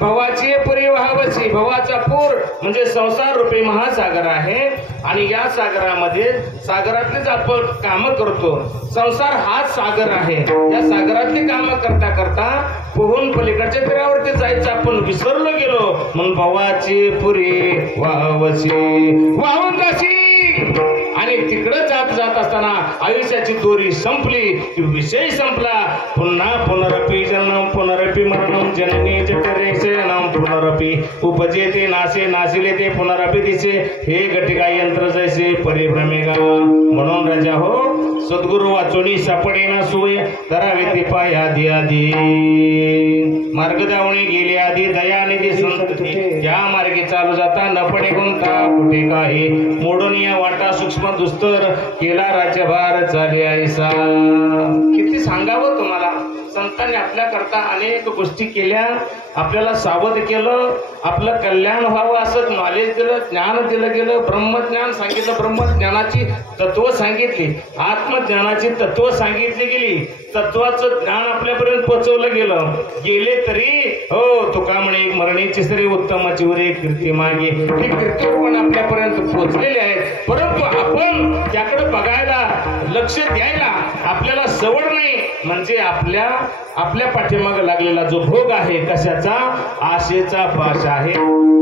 भवाची पुरी वाहावशी. भवाचा पूर म्हणजे संसार रूपी महासागर आहे आणि या सागरामध्ये सागरातलीच आपण काम करतो. संसार हाच सागर आहे. या सागरातली कामं करता करता पोहून पलीकडच्या तीरावरती जायचं आपण विसरलो गेलो. म्हणून भवाची पुरी वाहवशी, वाहून जाशी. आणि तिकडे जात जात असताना आयुष्याची दोरी संपली, विषय संपला. पुन्हा पुनरपी जन्म पुनरपी मरणम, जननी जठरे शयनम पुनरपी उपजेते नासे, नासिले ते पुनरपी दिसे. हे घटिका यंत्र जैसे परिभ्रमेगा. म्हणून राजा हो, सद्गुरु वाचोनी सापडेना सोय, करावे ते पाया आधी आधी. मार्ग दावणी गेली आधी, दयानिधी संत त्या मार्गे चालू जाता, न पडे गुंता कुठे काही. मोडून या वाटा सूक्ष्म दुस्तर, केला राज्यभार चाले ऐसा. किती सांगावं तुम्हाला. संतांनी आपल्या करता अनेक गोष्टी केल्या, आपल्याला सावध केलं, आपलं कल्याण व्हावं असं नॉलेज दिलं, ज्ञान दिलं गेलं, ब्रह्मज्ञान सांगितलं, ब्रह्मज्ञानाची तत्व सांगितली, आत्मज्ञानाची तत्व सांगितली गेली, तत्वाचं ज्ञान आपल्यापर्यंत पोहोचवलं गेलं. गेले तरी हो, तुका म्हणे मरणीची सरी उत्तमाची वरे कीर्ती मागे. हे कीर्ती पण आपल्यापर्यंत पोहोचलेले आहेत, परंतु आपण त्याकडे बघायला, लक्ष द्यायला आपल्याला सवड नाही. म्हणजे आपल्या पाठीमागे लागलेला जो भोग आहे, कशाचा? आशेचा पाश आहे,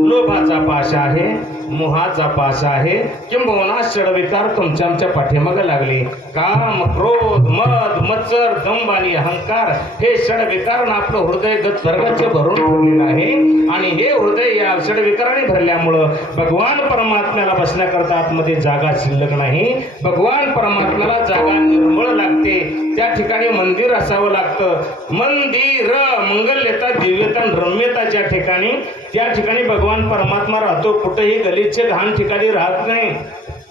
लोभाचा पाश आहे, मोहाचा पाश आहे, किंबहुना षडविकार तुमच्या आमच्या पाठीमागे लागले. काम, क्रोध, मद, मत्सर, दंभ आणि अहंकार हे षडविकार आपलं हृदय गच्च भरून ठेवलेलं आहे. आणि हे हृदय या षडविकाराने भरल्यामुळं भगवान परमात्म्याला बसण्याकरता आतमध्ये जागा शिल्लक नाही. भगवान परमात्म्याला जागा निर्मळ लागते, त्या ठिकाणी मंदिर असावं लागतं. मंदिर मंगल्यता, दिव्यता, रम्यता ज्या ठिकाणी, त्या ठिकाणी भगवान परमात्मा राहतो. कुठेही गलिच्छ घाण ठिकाणी राहत नाही.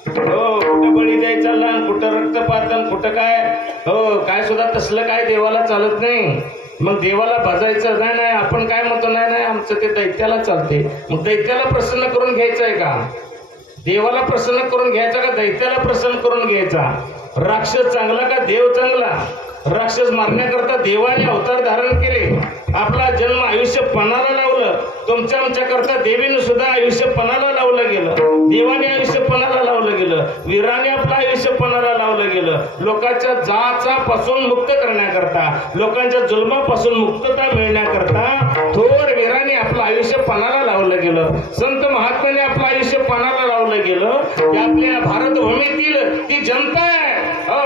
हो, कुठं बळी द्यायचा लहान, कुठं रक्तपातन, कुठं काय, हो काय सुद्धा तसलं काय देवाला चालत नाही. मग देवाला भाजायचं नाही, नाही आपण काय म्हणतो, नाही नाही आमचं ते दैत्याला चालते. मग दैत्याला प्रसन्न करून घ्यायचं आहे का? देवाला प्रसन्न करून घ्यायचा का दैत्याला प्रसन्न करून घ्यायचा? राक्षस चांगला का देव चांगला? राक्षस मारण्याकरता देवाने अवतार धारण केले, आपला जन्म आयुष्य पणाला लावलं. तुमच्या आमच्याकरता देवीनं सुद्धा आयुष्य पणाला लावलं गेलं, देवाने आयुष्य पणाला लावलं गेलं, वीराने आपलं आयुष्य पणाला लावलं गेलं. लोकांच्या जाचा पासून मुक्त करण्याकरता, लोकांच्या जुलमापासून मुक्तता मिळण्याकरता थोर वीराने आपलं आयुष्य पणाला लावलं गेलं. संत महात्म्याने आपलं आयुष्य पणाला लावलं गेलं. की आपल्या भारतभूमीतील ती जनता आहे,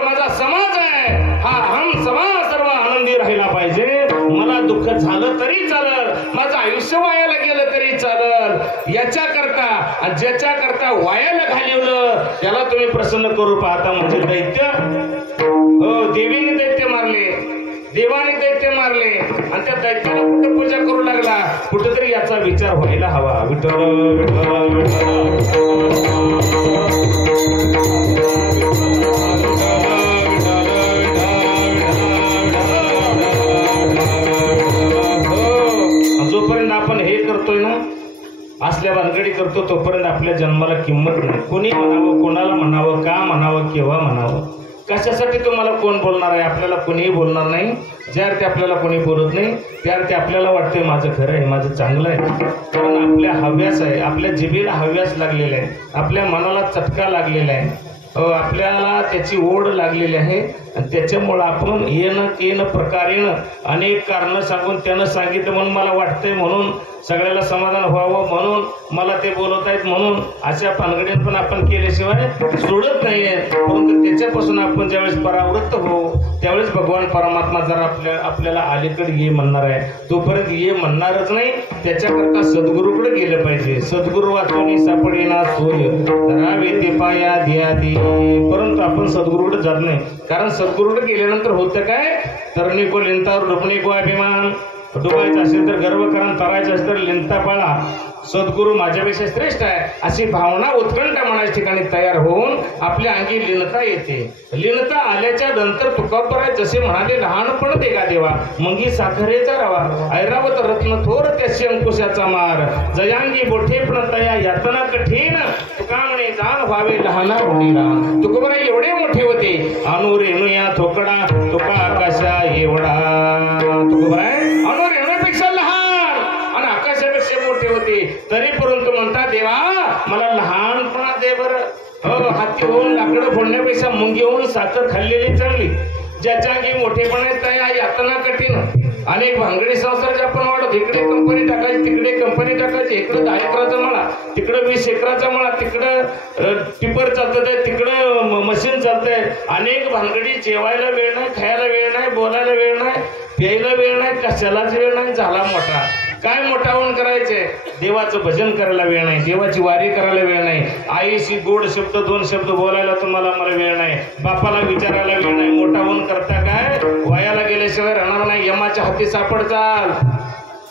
माझा समाज आहे, हा हम समाज सर्व आनंदी राहिला पाहिजे. मला दुःख झालं तरी चालल, माझं आयुष्य वायाला गेलं तरी चालल, याच्याकरता ज्याच्याकरता वायाला घालवलं त्याला तुम्ही प्रसन्न करू पाहता. म्हणजे दैत्य, देवीने दैत्य मारले, देवाने दैत्य मारले आणि त्या दैत्याला कुठे पूजा करू लागला? कुठेतरी याचा विचार व्हायला हवा. विठ्ठल विठ्ठल विठ्ठल जोपर्यंत आपण हे करतोय ना, असल्या भानगडी करतो, तोपर्यंत आपल्या जन्माला किंमत नाही. कोणी म्हणावं, कोणाला म्हणावं, का म्हणावं, केव्हा म्हणावं, कशासाठी तुम्हाला कोण बोलणार आहे? आपल्याला कोणीही बोलणार नाही. ज्यावरती आपल्याला कोणी बोलत नाही त्यावरती आपल्याला वाटतंय माझं खरं आहे, माझं चांगलं आहे. कारण आपल्या हव्यास आहे, आपल्या जिभेला हव्यास लागलेला आहे, आपल्या मनाला चटका लागलेला आहे, आपल्याला त्याची ओढ लागलेली आहे. आणि त्याच्यामुळं आपण येणं प्रकारेनं अनेक कारणं सांगून त्यानं सांगितलं म्हणून मला वाटतंय, म्हणून सगळ्याला समाधान व्हावं म्हणून मला ते बोलत आहेत म्हणून अशा पानगडीत पण आपण केल्याशिवाय सोडत नाहीये. परंतु त्याच्यापासून आपण ज्यावेळेस परावृत्त होऊ त्यावेळेस भगवान परमात्मा जरा आपल्याला अलीकडे ये म्हणणार आहे. तोपर्यंत ये म्हणणारच नाही, त्याच्याकरता सद्गुरूकडे गेलं पाहिजे. सद्गुरू वाचून सापडेना सोय धरावे ते पाया द्यादी. परंतु आपण सद्गुरूकडे जात नाही. कारण सद्गुरूकडे गेल्यानंतर होतं काय? तरणी को लिंता डुबणे को अभिमान. डुबायचं असेल तर गर्व करा, तरायचं असेल तर लिंता पाळा. सद्गुरू माझ्यापेक्षा श्रेष्ठ आहे अशी भावना उत्कंठा मनाच्या ठिकाणी तयार होऊन आपल्या अंगी लीनता येते. लीनता आल्याच्या नंतर तुकोबराय जसे म्हणाले, लहानपण दे का देवा मंगी साखरेचा रवा, ऐरावत रत्न थोर त्याशी अंकुशाचा मार, जयांगी बोठे पण तया यातना कठीण, तुका म्हणे जाण व्हावे लहाना होणीला. तुकोबराय एवढे मोठे होते, अनु रेणू या थोकडा तुका आकाशा एवढा. तुकोबराय अनु रेणूपेक्षा लहान आणि आकाशापेक्षा मोठे होते, तरी परंतु म्हणता देवा मला लहानपणा दे बरं. हाती होऊन लाकडं फोडण्यापेक्षा मुंगी होऊन साखर खाल्लेली चांगली. ज्याच्या अंगी मोठेपणा तया यातना कठीण. अनेक भांगडी संसाराचे आपण वाढत, इकडे कंपनी टाकायची, तिकडे कंपनी टाकायची, इकडे 10 एकराचा मळा, तिकडे 20 एकराचा मळा, तिकडं टिपर चालतंय, तिकडं मशीन चालतंय. अनेक भानगडी, जेवायला वेळ नाही, खायला वेळ नाही, बोलायला वेळ नाही, प्यायला वेळ नाही, कशालाच वेळ नाही. झाला मोठा. काय मोठा होऊन करायचंय? देवाचं भजन करायला वेळ नाही, देवाची वारी करायला वेळ नाही, आईशी गोड शब्द 2 शब्द बोलायला तुम्हाला मला वेळ नाही, बापाला विचारायला वेळ नाही. मोठा होऊन करता काय? वयाला गेल्याशिवाय राहणार नाही, यमाच्या हाती सापडचाल.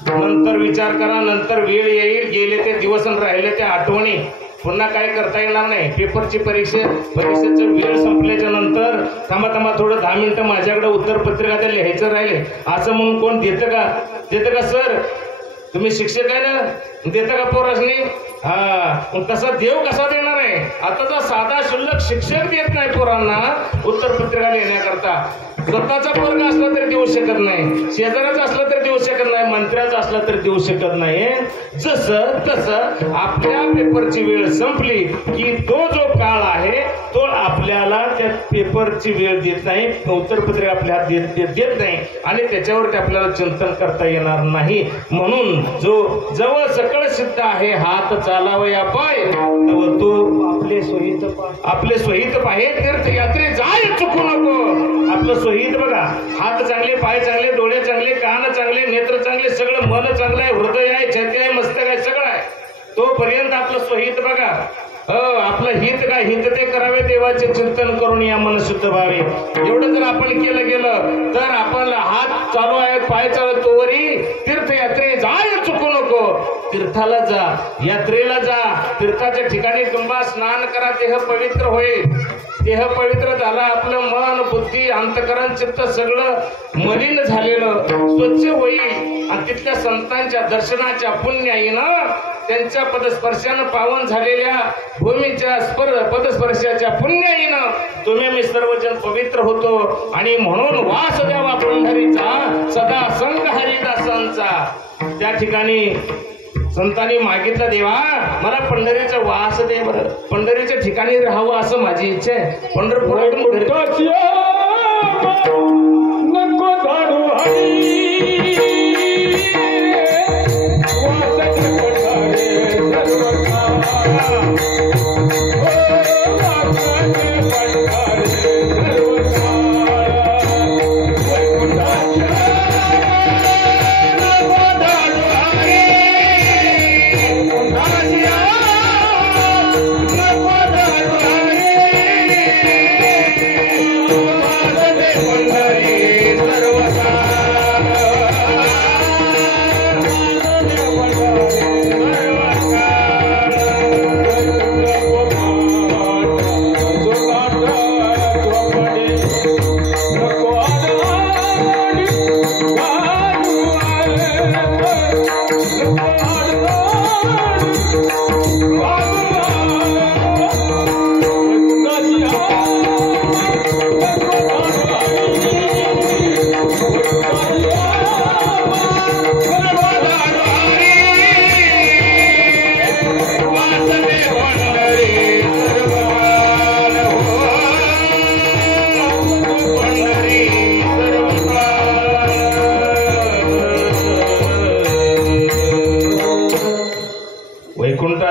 नंतर विचार करा, नंतर वेळ येईल. गेले ते दिवस आणि राहिले त्या आठवणी पुन्हा काय करता येणार नाही. पेपरची परीक्षेचं वेळ संपल्याच्या नंतर थांबा थोडं 10 मिनिटं माझ्याकडे उत्तरपत्रिका लिहायचं राहिले असं म्हणून कोण देतं का? सर तुम्ही शिक्षक आहे ना, देतं का पोरासनी? मग तसा देव कसा देणार आहे? आताचा साधा शुल्लक शिक्षक देत नाही पोरांना उत्तरपत्रिका लिहिण्याकरता. स्वतःचा पोरगा असला तरी देऊ शकत नाही, शेजाऱ्याचा असला तरी देऊ शकत नाही, मंत्र्याचा असला तरी देऊ शकत नाही. जसं तसं आपल्या पेपरची वेळ संपली की तो जो काळ आहे तो आपल्याला त्या पेपरची वेळ देत नाही, उत्तरपत्रिका आपल्या हात देत नाही आणि त्याच्यावरती आपल्याला चिंतन करता येणार नाही. म्हणून जो जवळ सकळ सिद्ध आहे हात चालावया पाय, तो आपले सोहित पाहे तीर्थयात्रे जाय चुकू नको. आपलं सोहित बघा, हात चांगले, पाय चांगले, डोळे चांगले, कान चांगले, नेत्र चांगले, सगळं मन चांगलं आहे, हृदय आहे, छाती आहे, मस्तक आहे, सगळं आहे. तोपर्यंत आपलं सोहित बघा. आपलं हित काय? हित ते करावे, देवाचे चिंतन करून या मन शुद्ध व्हावे. एवढं जर आपण केलं तर आपण हात चालू आहे, पाय चालू, तोवरी तीर्थयात्रे जाय चुकू नको. तीर्थाला जा, यात्रेला जा, तीर्थाच्या ठिकाणी गंगा स्नान करा, देह पवित्र होईल. देह पवित्र झाला, आपलं मन बुद्धी अंतकरण चित्त सगळं मलिन झालेलं स्वच्छ होईल आणि तिथल्या संतांच्या दर्शनाच्या पुण्याईनं त्यांच्या पदस्पर्शानं पावन झालेल्या भूमीच्या पदस्पर्शाच्या पुण्याईनं तुम्ही मी सर्वजन पवित्र होतो आणि म्हणून वास द्यावा पंढरीचा सदा संग हरिदासांचा। त्या ठिकाणी संतांनी मागितलं, देवा मला पंढरीचा वास दे बरं, पंढरीच्या ठिकाणी राहावं असं माझी इच्छा आहे। पंढरपुरातून नको धाडू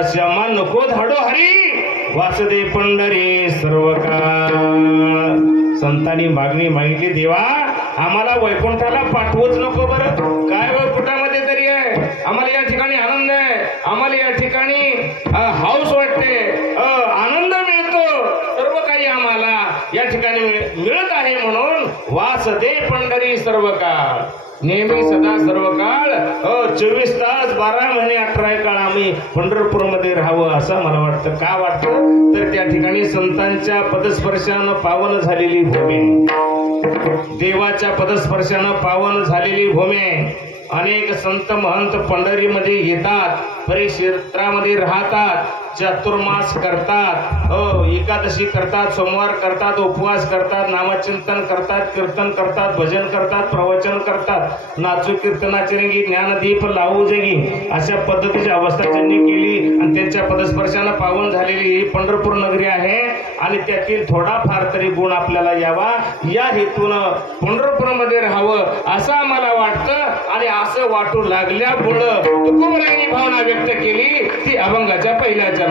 श्यामा नको धाडो हरी वासदे पंढरी सर्व काळ। संतांनी मागणी मागितली, देवा आम्हाला वैकुंठाला पाठवूच नको बरं, काय वैकुंठामध्ये तरी आहे, आम्हाला या ठिकाणी आनंद आहे, आम्हाला या ठिकाणी हाऊस वाटते, आनंद मिळतो, सर्व काही आम्हाला या ठिकाणी मिळत आहे, म्हणून वासदे पंढरी सर्व काळ। नेहमी सदा सर्व काळ 24 तास 12 महिने 18 काळ आम्ही पंढरपूरमध्ये राहावं असं मला वाटतं। का वाटतं तर त्या ठिकाणी संतांच्या पदस्पर्शानं पावन झालेली भूमी, देवाच्या पदस्पर्शानं पावन झालेली भूमी। अनेक संत महंत पंढरीमध्ये येतात, परिक्षेत्रामध्ये राहतात, चातुर्मास करतात, एकादशी करतात, सोमवार करतात, उपवास करतात, नामचिंतन करतात, कीर्तन करतात, भजन करतात, प्रवचन करतात, नाचू कीर्तनाची रंगी ज्ञानदीप लावू जगी अशा पद्धतीची अवस्था त्यांनी केली आणि त्यांच्या पदस्पर्शानं पावन झालेली ही पंढरपूर नगरी आहे आणि त्यातील थोडाफार तरी गुण आपल्याला यावा या हेतूनं पंढरपूरमध्ये राहावं असं आम्हाला वाटतं आणि असं वाटू लागल्यामुळं तुकोबरायांनी भावना व्यक्त केली ती अभंगाच्या पहिल्या चरणात।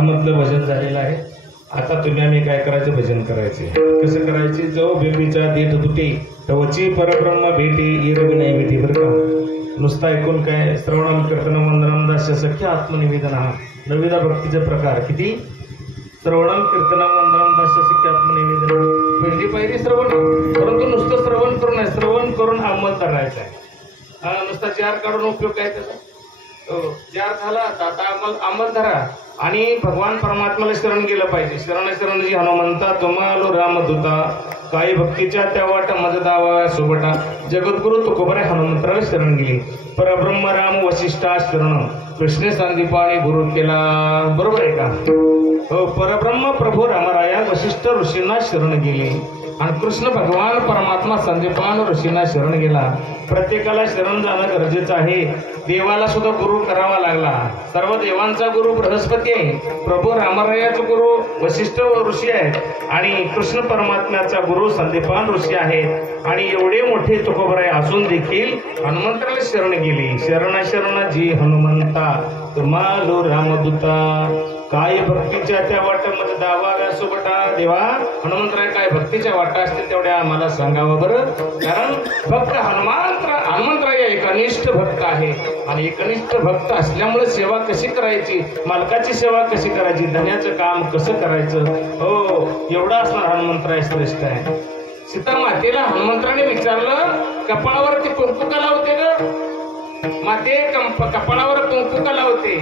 मधलं भजन झालेलं आहे. आता तुम्ही आम्ही काय करायचं, भजन करायचे. कसं करायचे? जो बेबीचा देठ दुटे तवची परब्रह्म भेटे इरवी नाही भेटे. बरं का? नुसतं ऐकून काय? श्रवणम कीर्तनम वंदनम दास्य सख्य आत्मनिवेदन. हा नवविधा भक्तीचे प्रकार किती? श्रवणम कीर्तनम वंदनम दास्य सख्य आत्मनिवेदन. पहिली पायरी श्रवण, परंतु नुसतं श्रवण करून नाही, श्रवण करून अंमल करायचा आहे. नुसता जार काढून उपयोग काय त्याचा? जार झाला आता अंमल धरा आणि भगवान परमात्म्याला शरण गेलं पाहिजे. शरण जी हनुमंता तुम्हाला रामदूता काही भक्तीच्या त्या वाट मज दावा सोबटा. जगद्गुरु तुकोबरे हनुमंताला शरण गेली. परब्रह्म राम वशिष्ठा शरण कृष्ण संदीपाने गुरु केला. बरोबर आहे का? हो, परब्रह्म प्रभू रामराया वशिष्ठ ऋषींना शरण गेले आणि कृष्ण भगवान परमात्मा संदीपान ऋषींना शरण गेला. प्रत्येकाला शरण जाणं गरजेचं आहे. देवाला सुद्धा गुरु करावा लागला. सर्व देवांचा गुरु बृहस्पती आहे. प्रभू रामरायाचा गुरु वशिष्ठ ऋषी आहेत आणि कृष्ण परमात्म्याचा गुरु संदीपान ऋषी आहेत. आणि एवढे मोठे तुकोबराय असून देखील हनुमंताला शरण गेली. शरण जी हनुमंता तुम्हालो रामदूता काय भक्तीच्या त्या वाटामध्ये दावा व्यासोबटा. देवा हनुमंतराय काय भक्तीच्या वाटा असतील तेवढ्या आम्हाला सांगावं बरं. कारण भक्त हनुमंतराय एकनिष्ठ भक्त आहे आणि एकनिष्ठ भक्त असल्यामुळे सेवा कशी करायची, मालकाची सेवा कशी करायची, धन्याचं काम कसं करायचं, हो एवढं असणार हनुमंतराय श्रेष्ठ आहे. सीता मातेला हनुमंतराने विचारलं, कपाळावरती कुंकू का लावते ग माते? कपाळावर कुंकू का लावते?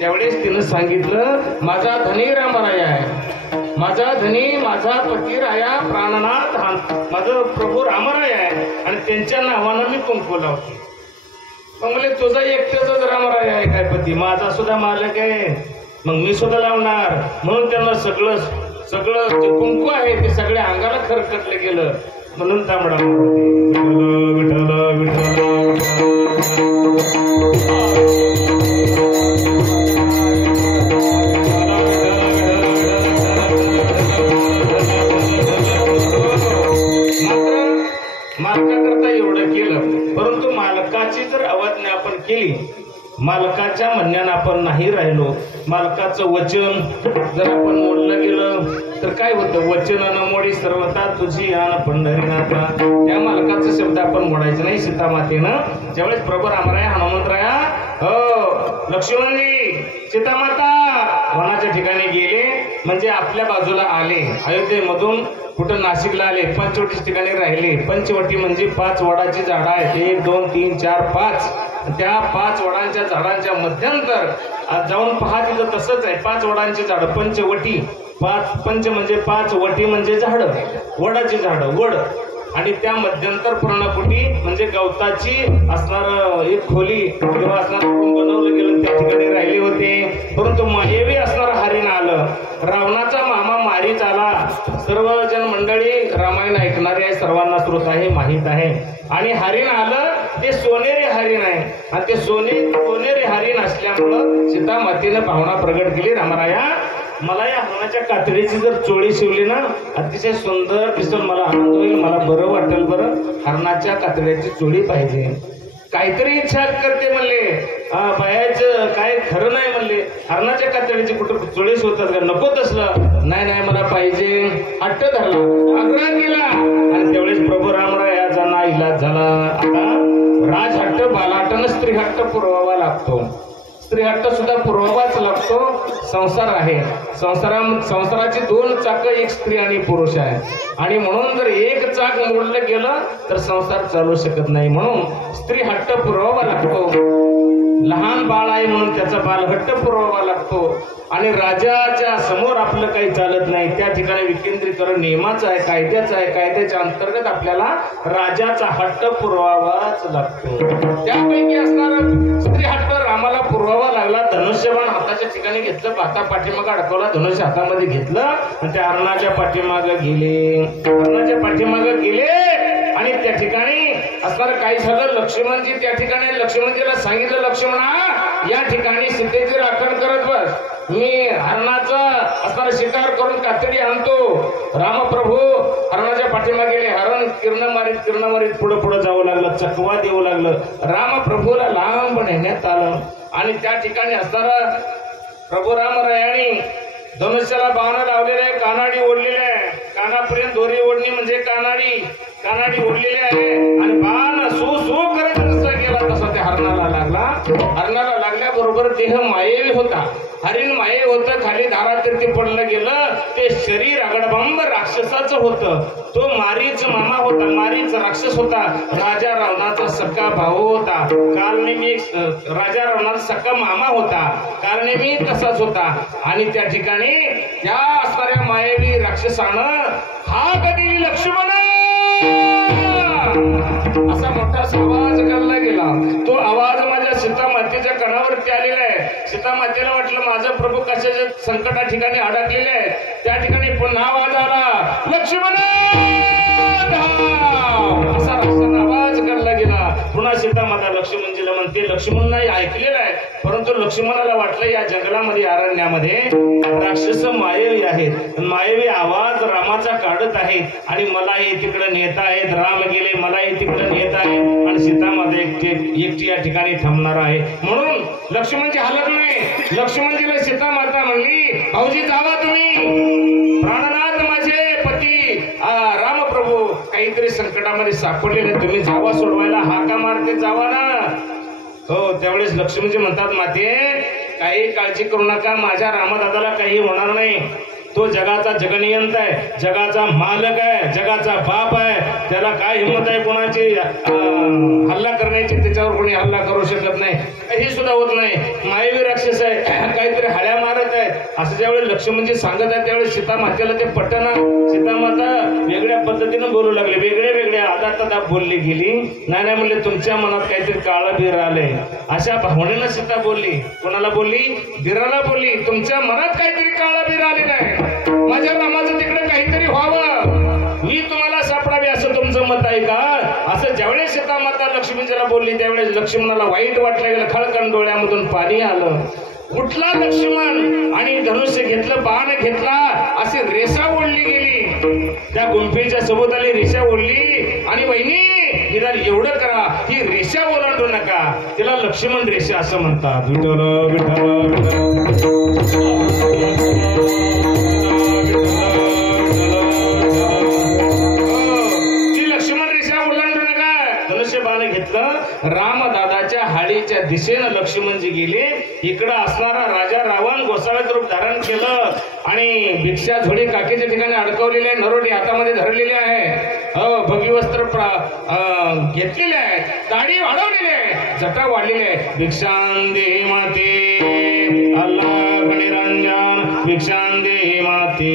त्यावेळेस तिनं सांगितलं, माझा धनी रामराया आहे, माझा धनी माझा पती राया प्राणनाथ माझं प्रभू रामराय आहे आणि त्यांच्या नावानं मी कुंकू लावते. मग म्हणजे तुझा एकट्याचाच रामराय आहे काय पती? माझा सुद्धा मालक आहे, मग मी सुद्धा लावणार. म्हणून त्यांना सगळं जे कुंकू आहे ते सगळ्या अंगाला खरकटलं गेलं. म्हणून तांबडा विठ्ठल विठ्ठल मालकाकरता एवढं केलं. परंतु मालकाची जर अवज्ञा आपण केली, मालकाच्या म्हणण्यानं आपण नाही राहिलो, मालकाचं वचन जर आपण मोडलं गेलं तर काय होतं? वचन न मोडी सर्वता तुझी आन पंढरीनाथा. त्या मालकाचा शब्द आपण मोडायचं नाही. सीता मातेनं ज्यावेळेस प्रभू रामराय हनुमंतराया हो लक्ष्मणजी सीतामाता वनाच्या ठिकाणी गेले म्हणजे आपल्या बाजूला आले. अयोध्येमधून कुठं नाशिकला आले, पंचवटी ठिकाणी राहिले. पंचवटी म्हणजे 5 वडाची झाडं आहेत. 1 2 3 4 5. त्या 5 वडांच्या झाडांच्या मध्यंतर जाऊन पहा, तिथं तसंच आहे. 5 वडांची झाडं पंचवटी. पंच म्हणजे 5, वटी म्हणजे झाडं, वडाची झाडं वड. आणि त्या मध्यंतर पर्णकुटी म्हणजे गवताची असणार एक खोली किंवा असणार बनवलं गेलं, त्या ठिकाणी राहिले होते. परंतु माहेवी असणार हरिण आलं. रावणाचा मामा मारीच आला. सर्वजन मंडळी रामायण ऐकणारे आहे, सर्वांना श्रोत आहे, माहीत आहे. आणि हरिण आलं ते सोनेरी हरिण आहे आणि ते सोनेरी हरिण असल्यामुळं सीता मातेनं भावना प्रगट केली. रामराया मला या हरणाच्या कातडीची जर चोळी शिवली ना अतिशय सुंदर दिसेल, मला आनंद होईल, मला बरं वाटेल. बरं हरणाच्या कातड्याची चोळी पाहिजे. काहीतरी इच्छा करते म्हणले, बायाचं काय खरं नाही म्हणले, हरणाच्या कातडीची कुठं चोळी शिवतात का? नको तसलं, नाही नाही मला पाहिजे. हट्ट धरला, आग्रह केला आणि तेवढेच प्रभू रामरायाचा ना इलाज झाला. आता राजहट्ट बालाटन स्त्री हट्ट पुरवावा लागतो. स्त्री हट्ट सुद्धा पुरवावाच लागतो. संसार आहे, संसाराची दोन चाक, एक स्त्री आणि पुरुष आहे. आणि म्हणून जर एक चाक मोडलं गेलं तर संसार चालू शकत नाही. म्हणून स्त्री हट्ट पुरवावा लागतो. लहान बाळ आहे म्हणून त्याचा बालहट्ट पुरवावा लागतो. आणि राजाच्या समोर आपलं काही चालत नाही. त्या ठिकाणी विकेंद्रीकरण नियमाचं आहे, कायद्याचं आहे. कायद्याच्या अंतर्गत आपल्याला राजाचा हट्ट पुरवावाच लागतो. त्यापैकी असणारा स्त्री हट्ट रामाला पुरवावा लागला. धनुष्यबाण हाताच्या ठिकाणी घेतलं, हाता पाठीमागं अडकवला, धनुष्य हातामध्ये घेतलं आणि त्या हरणाच्या पाठीमागं गेले. हरणाच्या पाठीमागं गेले आणि त्या ठिकाणी असणारं काही झालं. लक्ष्मणजी त्या ठिकाणी लक्ष्मणजीला सांगितलं, लक्ष्मणा या ठिकाणी सीतेची राखण करत बस, मी हरणाचा असणारा शिकार करून कातडी आणतो. रामप्रभू हरणाच्या पाठीमागे गेले. हरण किरण मारीत पुढे पुढे जावं लागलं, चकवा देऊ लागलं. रामप्रभूला लांब नेण्यात आलं आणि त्या ठिकाणी असणारा प्रभू रामरायाने धनुष्याला बाण लावलेले आहे, कानाडी ओढलेले आहे. कानापर्यंत दोरी ओढणी म्हणजे कानाडी ओढलेली आहे आणि बाण सू करत जसा गेला तसा त्या हरणाला लागला. हरणाला लागल्याबरोबर देह मायेवी होता, हरिण माये होतं, खाली धारातीर्थी पडलं गेलं. ते शरीर अगडबंब राक्षसाचं होतं. तो मारीच मामा होता, मारीच राक्षस होता. राजा रावणाचा सक्का भाऊ होता. कालनेमी राजा रावणाचा सक्का मामा होता, कालनेमी तसाच होता. आणि त्या ठिकाणी त्या असणाऱ्या मायेवी राक्षसानं हा कधी लक्ष्मण असा मोठा आवाज काढला गेला. तो आवाज माझ्या सीता मातेच्या कानावरती आलेला आहे. सीता मातेला वाटलं माझं प्रभू कशाच्या संकटा ठिकाणी अडकलेले आहे. त्या ठिकाणी पुन्हा आवाज आला, लक्ष्मण असा आवाज काढला गेला. पुन्हा सीता माता लक्ष्मणजीला म्हणते, लक्ष्मण नाही ऐकलेलं आहे, परंतु लक्ष्मणाला वाटलं या जंगलामध्ये अरण्यामध्ये राक्षस मायवी आहेत, मायवी आवाज रामाचा काढत आहेत आणि मलाही तिकडे नेत आहेत. राम गेले, मलाही तिकडे नेत आहेत आणि सीता माता एकटी या ठिकाणी थांबणार आहे. म्हणून लक्ष्मणजी हलत नाही. लक्ष्मणजीला सीता माता म्हणली, भाऊजी जावा तुम्ही, प्राणनाथ माझे पती रामप्रभू काहीतरी संकटामध्ये सापडलेले, तुम्ही जावा सोडवायला. हाका मारते जावा ना. हो त्यावेळेस लक्ष्मणजी म्हणतात, माते काही काळजी करू नका, माझ्या रामदादाला काही होणार नाही. तो जगाचा जगनियंत आहे, जगाचा मालक आहे, जगाचा बाप आहे. त्याला काय हिंमत आहे कोणाची हल्ला करण्याची, त्याच्यावर कोणी हल्ला करू शकत नाही, काही सुद्धा होत नाही. मायवी राक्षस आहे, काहीतरी हळ्या मारत आहे. असं ज्यावेळेस लक्ष्मणजी सांगत आहे त्यावेळेस सीता मातेला ते पटना. सीता माता वेगळ्या पद्धतीनं बोलू लागले, वेगळ्या आदात बोलली गेली. नाही म्हणले, तुमच्या मनात काहीतरी काळं बीर आलंय. अशा भावनेनं सीता बोलली. कोणाला बोलली? बीराला बोलली. तुमच्या मनात काहीतरी काळं बीर आले नाही, माझ्या रामाचं तिकडे काहीतरी व्हावं, मी तुम्हाला सापडावे असं तुमचं मत आहे का? असं ज्यावेळेस सीता माता लक्ष्मणजीला बोलली त्यावेळेस लक्ष्मणाला वाईट वाटलं गेलं. खळखळ डोळ्यामधून पाणी आलं. उठला लक्ष्मण आणि धनुष्य घेतलं, बाण घेतला, अशी रेषा ओढली गेली. त्या गुंफेच्या सभोवताली रेषा ओढली आणि वहिनी निदान एवढं करा, ही रेषा ओलांडू नका. तिला लक्ष्मण रेषा असं म्हणतात. विठ्ठल विठ्ठल रामदादाच्या हाडीच्या दिशेनं लक्ष्मणजी गेले. इकडं असणारा राजा रावण गोसाव्याचं रूप धारण केलं आणि भिक्षा झोडी काकीच्या ठिकाणी अडकवलेली आहे, नरोडी हातामध्ये धरलेली आहे, भगी वस्त्र घेतलेले आहे, दाढी वाढवलेली आहे, जटा वाढलेली आहे. भिक्षांदे माते अल्लाह गणिरंजन भिक्षांदे माते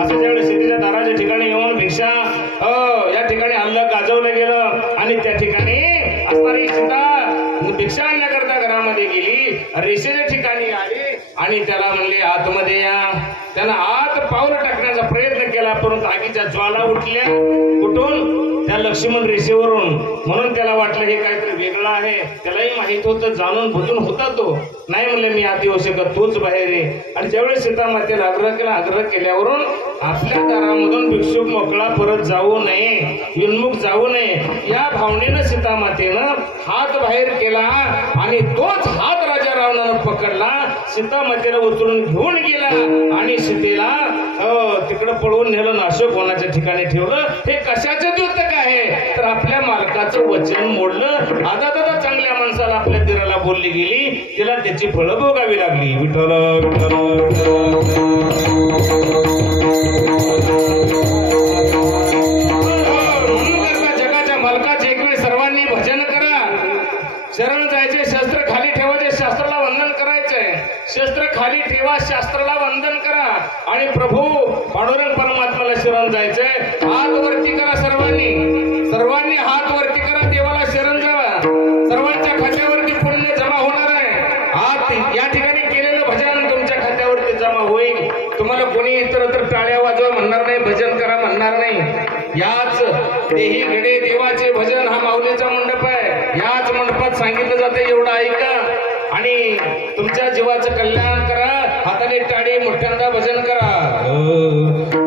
असं ज्यावेळेस सीतेच्या दाराच्या ठिकाणी येऊन भिक्षा या ठिकाणी अल्लाह गाजवलं गेलं आणि त्या ठिकाणी असणारी सीता भिक्षा आणण्याकरता घरामध्ये गेली. रेषेच्या ठिकाणी आली आणि त्याला म्हणले आतमध्ये या. त्यानं आत पाऊल टाकण्याचा प्रयत्न केला परंतु आगीच्या ज्वाला उठल्या. कुठून? त्या लक्ष्मण रेषेवरून. म्हणून त्याला वाटलं हे काहीतरी वेगळं वेगळा आहे त्यालाही माहित होतं, जाणून बुजून होता तो. नाही म्हणले मी आत येऊ शकत, तूच बाहेर ये. आणि ज्यावेळेस सीतामातेला आग्रह केल्यावरून आपल्या दारामधून भिक्षुक मोकळा परत जाऊ नये, विन्मुख जाऊ नये या भावनेनं सीतामातेनं हात बाहेर केला आणि तोच हात राजा रावणानं पकडला, सीतामातेला उचलून घेऊन गेला आणि सीतेला तिकडं पळवून नेलं, नाशक होण्याच्या ठिकाणी ठेवलं. हे कशाचं द्योतक आहे तर आपल्या मालकाचं वचन मोडलं. आता चांगल्या माणसाला आपल्या दिराला बोलली गेली, तिला त्याची फळं भोगावी लागली. विठ्ठल जगाच्या मालकाचे एक वेळ सर्वांनी भजन करा. शरण जायचे, शस्त्र खाली ठेवायचे, शास्त्राला वंदन करायचंय. शस्त्र खाली ठेवा, शास्त्राला वंदन करा आणि प्रभू पांडुरंग परमात्म्याला शरण जायचंय. हात वरती करा सर्वांनी हात वरती करा, देवाला शरण जावा. सर्वांच्या खात्यावरती पुण्य जमा होणार आहे. हात या ठिकाणी केलेलं भजन तुमच्या खात्यावरती जमा होईल. तुम्हाला कोणी इतर टाळ्या वाजवा म्हणणार नाही, भजन करा म्हणणार नाही. याच देही घडे देवाचे भजन हा माऊलीचा मंडप आहे. याच मंडपात सांगितलं जातं एवढं ऐका आणि तुमच्या जीवाचं कल्याण करा. हाताने टाळी मोठ्यांदा भजन करा.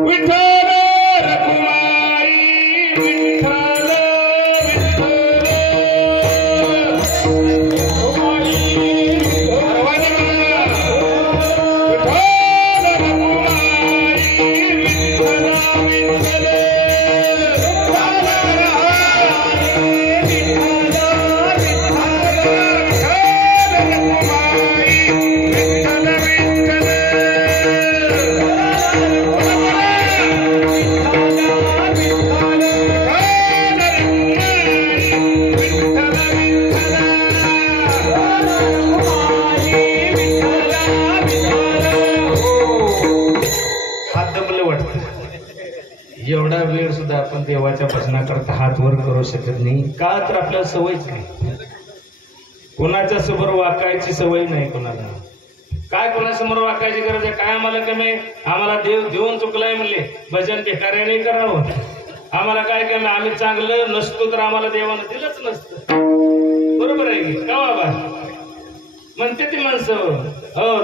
विठ्ठल रखुमाई विठ्ठल एवढा वेळ सुद्धा आपण देवाच्या भजनाकरता हात वर करू शकत नाही. का तर आपल्याला सवयच नाही. कोणाच्या समोर वाकायची सवय नाही कोणाला. काय कोणासमोर वाकायची गरज आहे? काय आम्हाला कमी? आम्हाला देव देऊन चुकलाय म्हणले भजन भिकाऱ्याने करावं. आम्हाला काय कमी? आम्ही चांगलं नसतो तर आम्हाला देवानं दिलंच नसतं. बरोबर आहे की का बाबा? म्हणते ती माणसं.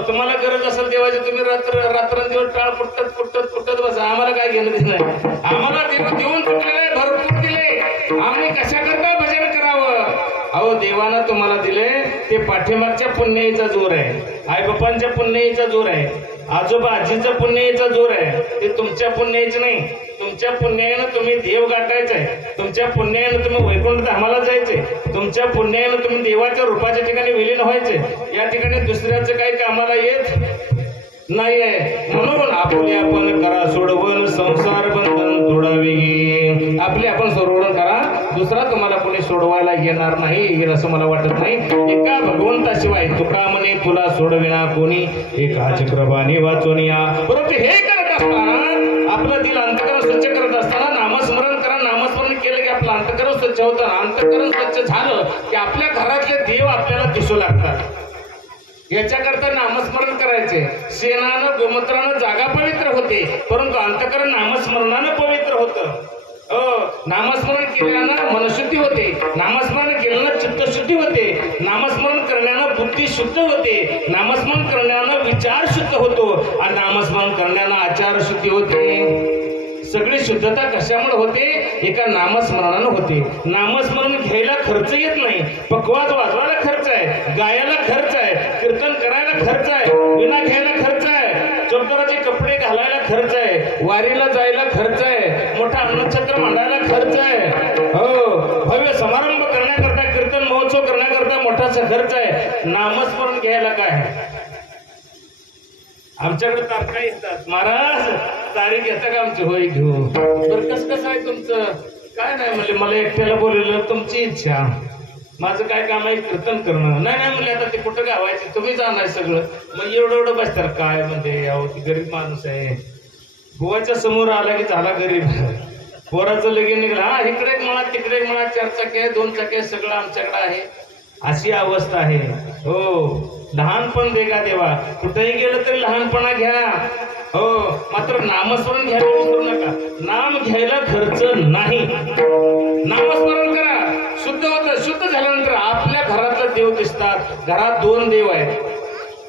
तुम्हाला गरज असेल देवाची, तुम्ही रात्रंदिवस टाळ पुटत बसा. आम्हाला काय घेणं देणं? आम्हाला देव देऊन चुकलेलं आहे, भरपूर दिले. आम्ही कशा करता भजन करावं? अहो देवानं तुम्हाला दिले ते पाठीमागच्या पुण्याईचा जोर आहे, आई बापांच्या पुण्याईचा जोर आहे, आजोबा आजीचा पुण्याईचा जोर आहे. ते तुमच्या पुण्याईचं नाही. तुमच्या पुण्यानं तुम्ही देव गाठायचंय. तुमच्या पुण्यानं तुम्ही वैकुंठ धामाला जायचे. तुमच्या पुण्यानं तुम्ही देवाच्या रूपाच्या ठिकाणी विलीन व्हायचे. या ठिकाणी दुसऱ्याचं काही कामाला येत नाहीये. म्हणून आपले आपण करा सोडवण, संसार बंधन तोडावे. आपले आपण सोडवण करा, दुसरा तुम्हाला कोणी सोडवायला येणार नाही असं मला वाटत नाही. एका भगवंताशिवाय तुका म्हणे तुला सोडविना कोणी, एका चक्रवाणी वाचून या. परंतु हे करत असताना आपलं दिल अंतकरण स्वच्छ करत असताना नामस्मरण करा. नामस्मरण केलं की आपलं अंतकरण स्वच्छ होतं. अंतकरण स्वच्छ झालं की आपल्या घरातले देव आपल्याला दिसू लागतात. याच्याकरता नामस्मरण करायचे. शेणानं गोमूत्रानं जागा पवित्र होते, परंतु अंतकरण नामस्मरणानं पवित्र होतं. नामस्मरण केल्यानं मनशुद्धी होते, नामस्मरण केल्यानं चित्तशुद्धी होते, नामस्मरण करण्यानं बुद्धी शुद्ध होते, नामस्मरण करण्यानं विचार शुद्ध होतो आणि नामस्मरण करण्यानं आचार शुद्धी होते. सगळी शुद्धता कशामुळे होते? एका नामस्मरणानं होते. नामस्मरण घ्यायला खर्च येत नाही. पकवाज वाजवायला खर्च आहे, गायला खर्च आहे, कीर्तन करायला खर्च आहे, विना घ्यायला खर्च आहे, चोपदाराचे कपडे घालायला खर्च आहे, वारीला जायला खर्च आहे, मोठा अन्नछत्र मांडायला खर्च आहे, भव्य समारंभ करण्याकरता, कीर्तन महोत्सव करण्याकरता मोठासा खर्च आहे. नामस्मरण घ्यायला काय? आमच्याकडे तारखा येतात. महाराज तारीख घेता का आमची? होय घेऊ. बरं कसं आहे तुमचं? काय नाही म्हणले, मला एकट्याला बोलवलं, तुमची इच्छा, माझं काय काम आहे कीर्तन करणं. नाही म्हणले, आता ते कुठं गावायचे, तुम्ही जाणार सगळं. मग एवढं बसतात काय म्हणजे? अहो ती गरीब माणूस आहे. गोवाच्या समोर आला की झाला गरीब. पोराचं लगीन निघालं, हा इकडे एक म्हणा तिकडे एक म्हणा, 4 चाकी आहे 2 चाकी आहे, सगळं आमच्याकडे आहे. अशी अवस्था आहे. हो, लहानपण दे का देवा. कुठेही गेलं तरी लहानपणा घ्या. हो, मात्र नामस्मरण घ्यायला विसरू नका. नाम घ्यायला खर्च नाही. नामस्मरण करा, शुद्ध होतं. शुद्ध झाल्यानंतर आप घरात 2 देव आहेत,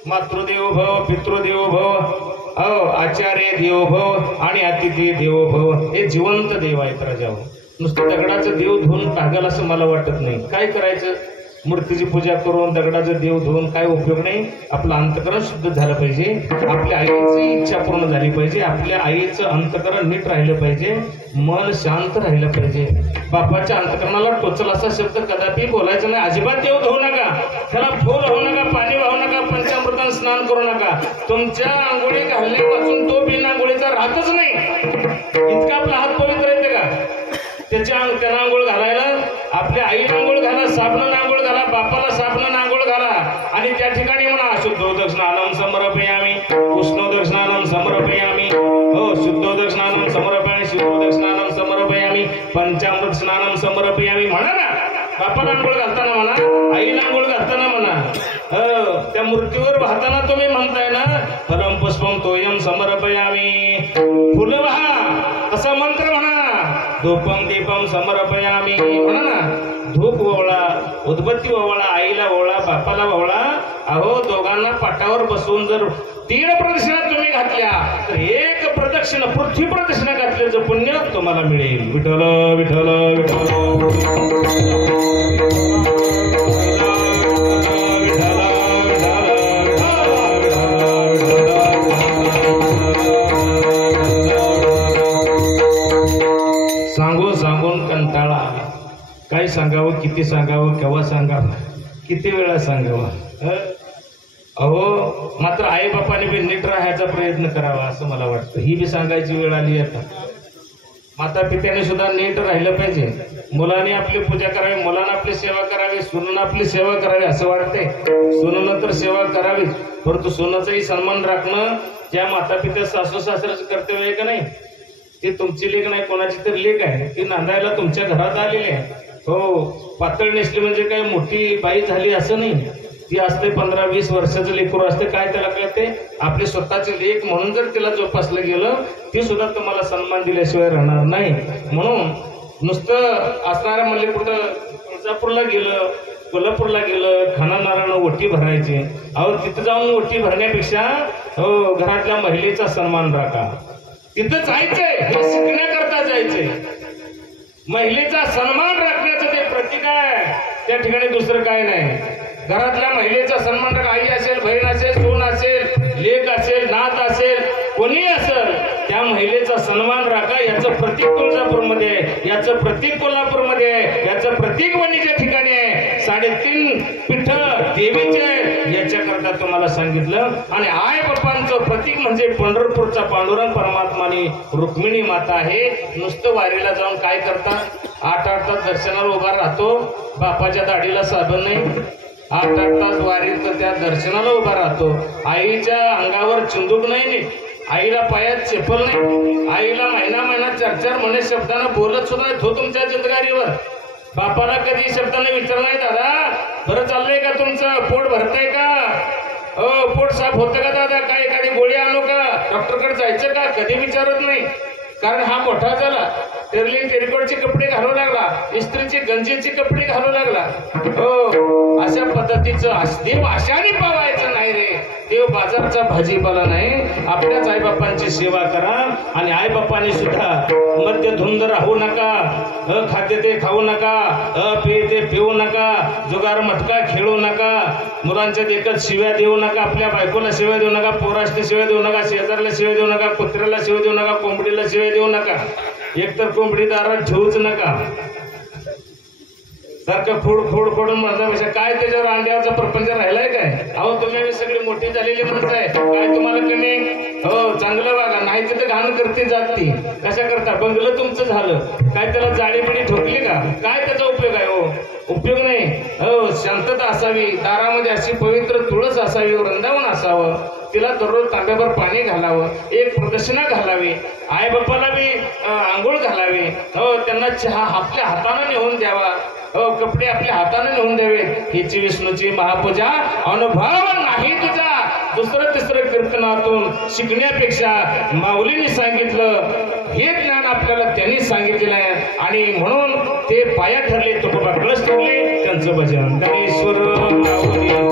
मातृदेवो भव, पितृदेवो भव, आचार्य देवो भव आणि अतिथी देवो भव. हे जिवंत देव आहेत राजाओ. नुसतं दगडाचं देव धुवून टाकाल असं मला वाटत नाही. काय करायचं? मूर्तीची पूजा करून दगडाचं देव धुवून काय उपयोग नाही. आपलं अंतकरण शुद्ध झालं पाहिजे, आपल्या आईची इच्छा पूर्ण झाली पाहिजे, आपल्या आईचं अंतकरण नीट राहिलं पाहिजे, मन शांत राहिलं पाहिजे. बापाच्या अंतकरणाला टोचल असा शब्द कदापि बोलायचा नाही. अजिबात देव धुवू नका, त्याला फूल होऊ नका, पाणी वाहू नका, पंचामृतानं स्नान करू नका. तुमच्या आंघोळी घालण्यापासून तो बिन आंघोळीचा राहतच नाही. इतका आपला हात पवित्र येते का? त्याला आंघोळ घालायला आपल्या आईला आंघोळ घाला, साबणानं आंघोळ घाला, बापाला साबणानं आंघोळ घाला आणि त्या ठिकाणी म्हणा शुद्धोदक स्नानम समर्पयामी, उष्णोदक स्नानम समर्पयामी, शुद्धोदक स्नानम समर्पयामी, शुद्धोदक स्नानम समर्पयामी, पंचामृत स्नानम समर्पयामी म्हणा ना. बापाला आंघोळ घालताना म्हणा, आईला आंघोळ घालताना म्हणा, त्या मूर्तीवर वाहताना तुम्ही म्हणताय ना फलम पुष्पम तोयम समर्पयामी, फुलं वाहा असा मंत्र म्हणा. धूपम दीपम समर्पयामी म्हणा ना. धूप ओवळा, उदबत्ती ओवळा, आईला ओवळा, बापाला ओवळा. अहो दोघांना पाटावर बसवून जर 3 प्रदक्षिणा तुम्ही घातल्या तर 1 प्रदक्षिणा, पृथ्वी प्रदक्षिणा घातल्याचं पुण्य तुम्हाला मिळेल. विठ्ठल विठ्ठल विठ्ठल. सांगून कंटाळा आला. काय सांगावं, किती सांगावं, केव्हा सांगावं, किती वेळा सांगावं. अहो मात्र आई बापाने बी नीट राहायचा प्रयत्न करावा असं मला वाटतं. ही बी सांगायची वेळ आली आता. माता पित्याने सुद्धा नीट राहिलं पाहिजे. मुलांनी आपली पूजा करावी, मुलांना आपली सेवा करावी, सुनेनं आपली सेवा करावी असं वाटते. सुनेनं तर सेवा करावीच, परंतु सुनाचाही सन्मान राखणं ज्या माता पित्या सासू सासऱ्याचं कर्तव्य आहे का नाही. ती तुमची लेख नाही, कोणाची तरी लेख आहे, ती नांदायला तुमच्या घरात आलेली आहे. हो, पातळ नेसली म्हणजे काय मोठी बाई झाली असं नाही. ती असते 15-20 वर्षाचं लेकरू असते. काय त्याला कळते? आपले स्वतःचे लेख म्हणून जर तिला जोपासलं गेलं ती सुद्धा तुम्हाला सन्मान दिल्याशिवाय राहणार नाही. म्हणून नुसतं असणाऱ्या म्हणले कुठं तुळजापूरला गेलं, कोल्हापूरला गेलं, खाना नारायण ओटी भरायची. अहो तिथं जाऊन ओटी भरण्यापेक्षा हो घरातल्या महिलेचा सन्मान राखा. तिथं जायचंय हे शिकण्याकरता जायचंय. महिलेचा सन्मान राखण्याचं ते प्रतीक आहे, त्या ठिकाणी दुसरं काय नाही. घरातल्या महिलेचा सन्मान राखा. आई असेल, बहीण असेल, सून असेल, लेक असेल, नात असेल, कोणी असेल, त्या महिलेचा सन्मान राखा. याचं प्रतीक तुळजापूरमध्ये, याचं प्रतीक कोल्हापूरमध्ये, याचं प्रतीक वणीच्या ठिकाणी आहे. 3.5 पीठ देवीचे याच्याकरता तुम्हाला सांगितलं. आणि आई बापांचं प्रतीक म्हणजे पंढरपूरचा पांडुरंग परमात्मानी रुक्मिणी माता आहे. नुसतं वारीला जाऊन काय करतात? 8-8 तास दर्शनाला उभा राहतो, बापाच्या दाढीला साबण नाही. 8-8 तास वारीत त्या दर्शनाला उभा राहतो. आईच्या अंगावर चिंदूक नाही, आईला पायात चप्पल नाही, आईला महिना 4-4 महिने शब्दानं बोलत सुद्धा नाही. तो तुमच्या जिंदगारीवर. बापाला कधी शब्दाने विचार नाही, दादा बरं चाललंय का तुमचं, पोट भरतंय का, पोट साफ होतं का दादा, काय एखादी गोळी आणू का, डॉक्टरकडे जायचं का, कधी विचारत नाही. कारण हा मोठा झाला, टेरिकोटचे कपडे घालू लागला, इस्त्रीचे गंजीचे कपडे घालू लागला. हो, अशा पद्धतीचं देव आशाने पावायचं नाही रे. देव बाजारचा भाजीपाला नाही. आपल्याच आईबापांची सेवा करा. आणि आईबापांनी सुद्धा मद्य धुंद राहू नका, खाद्य ते खाऊ नका, पेय ते पिऊ नका, जुगार मटका खेळू नका, मुलांच्या देखत शिव्या देऊ नका, आपल्या बायकोला शिव्या देऊ नका, पोरासला शिव्या देऊ नका, शेजारला शिव्या देऊ नका, कुत्र्याला शिव्या देऊ नका, कोंबडीला शिव्या देऊ नका. एकतर कोंबडी दारात ठेवूच नका. सारखं फोडून म्हणण्यापेक्षा काय त्याच्यावर अंड्याचा प्रपंच राहिलाय काय? अहो तुम्ही सगळी मोठी झालेली माणसं आहे, काय तुम्हाला कमी? हो, चांगलं बघा, नाही तिथं घाण करते जाती. कशा करता? बंगलं तुमचं झालं काय, त्याला जाळीबिडी ठोकली का? काय त्याचा उपयोग आहे? हो, उपयोग नाही. हो, शांतता असावी, दारामध्ये अशी पवित्र तुळस असावी, वृंदावन असावं, तिला दररोज तांब्यावर पाणी घालावं, 1 प्रदक्षिणा घालावी, आई बापाला बी आंघोळ घालावी. हो, त्यांना चहा आपल्या हाताने नेऊन द्यावा, हो, कपडे आपल्या हाताने नेऊन द्यावे. हीची विष्णूची महापूजा अनुभव नाही तुझा. दुसरं तिसरं कीर्तनातून शिकण्यापेक्षा माऊलींनी सांगितलं हे ज्ञान आपल्याला त्यांनी सांगितलेलं आहे. आणि म्हणून ते पाया ठरले, तुकोबा कळस ठरले, त्यांचं भजन. ज्ञानेश्वर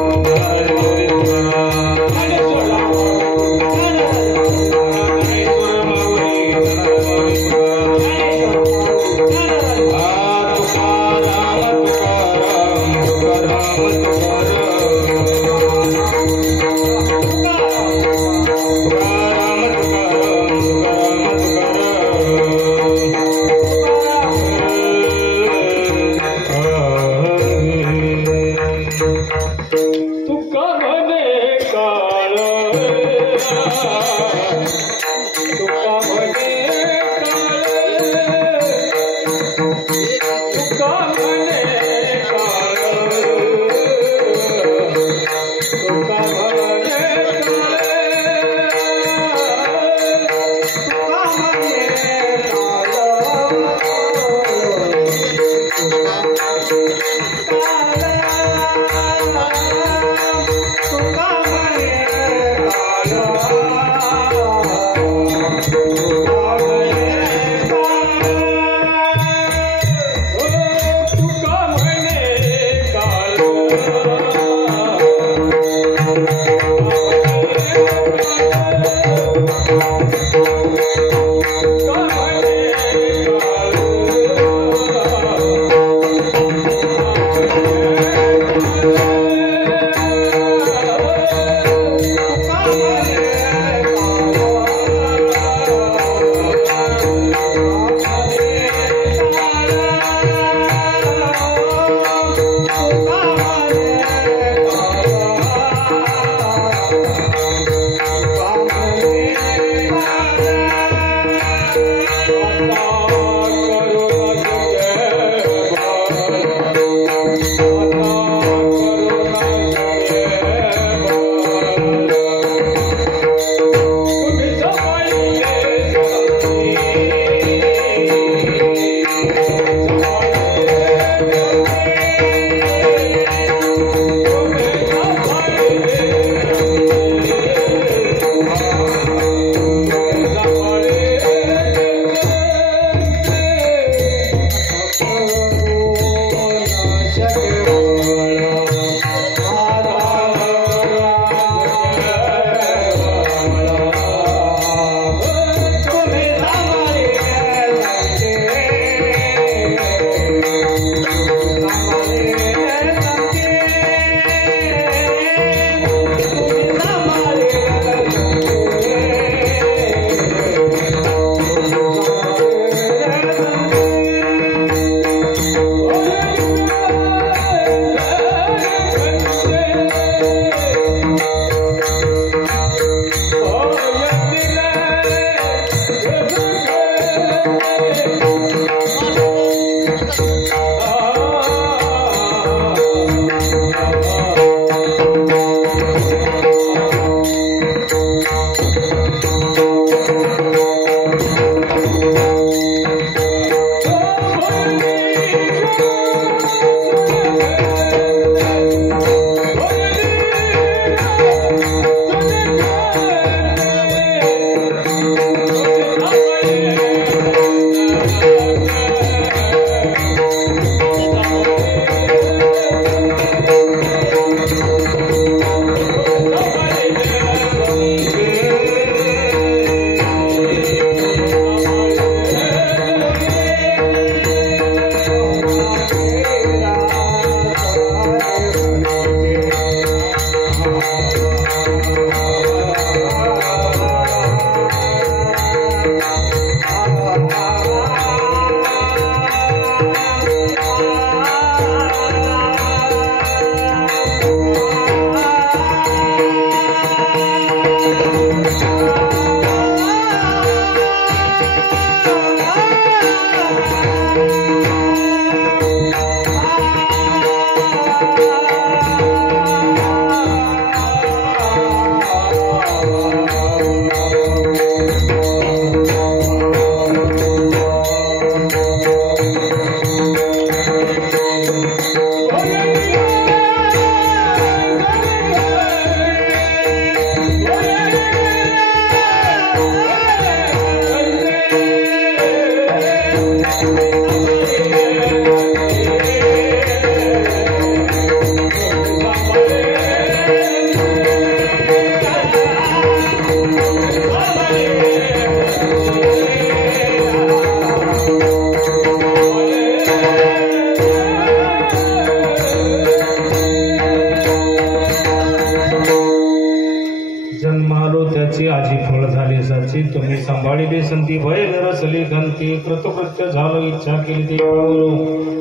सांभाळिली संती भय निरसली गंती कृतकृत्य झालो इच्छा केली ती पावलो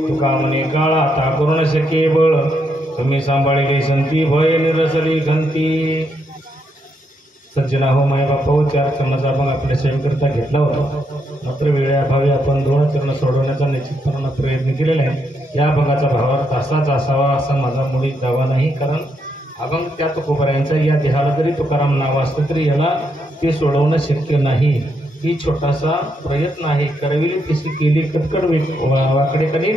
तुका म्हणे काळा आता करून शके बळ तुम्ही सांभाळिली संती भय निरसली गंती. सज्जना हो माय बापा चार चरणाचा अभंग आपल्या सेवेकरता घेतला होता, मात्र वेळेअभावी आपण 2 चरण सोडवण्याचा निश्चितपणाने प्रयत्न केलेला आहे. या अभंगाचा भावार्थ असाच असावा असा माझा मुळीच दावा नाही, कारण अभंग त्या तुकोबरायांचा या देहाला जरी तुकाराम नाव असतं तरी याला ते सोडवणं शक्य नाही. ही छोटासा प्रयत्न आहे. करविली तिशी केली कटकट वाकडे कधी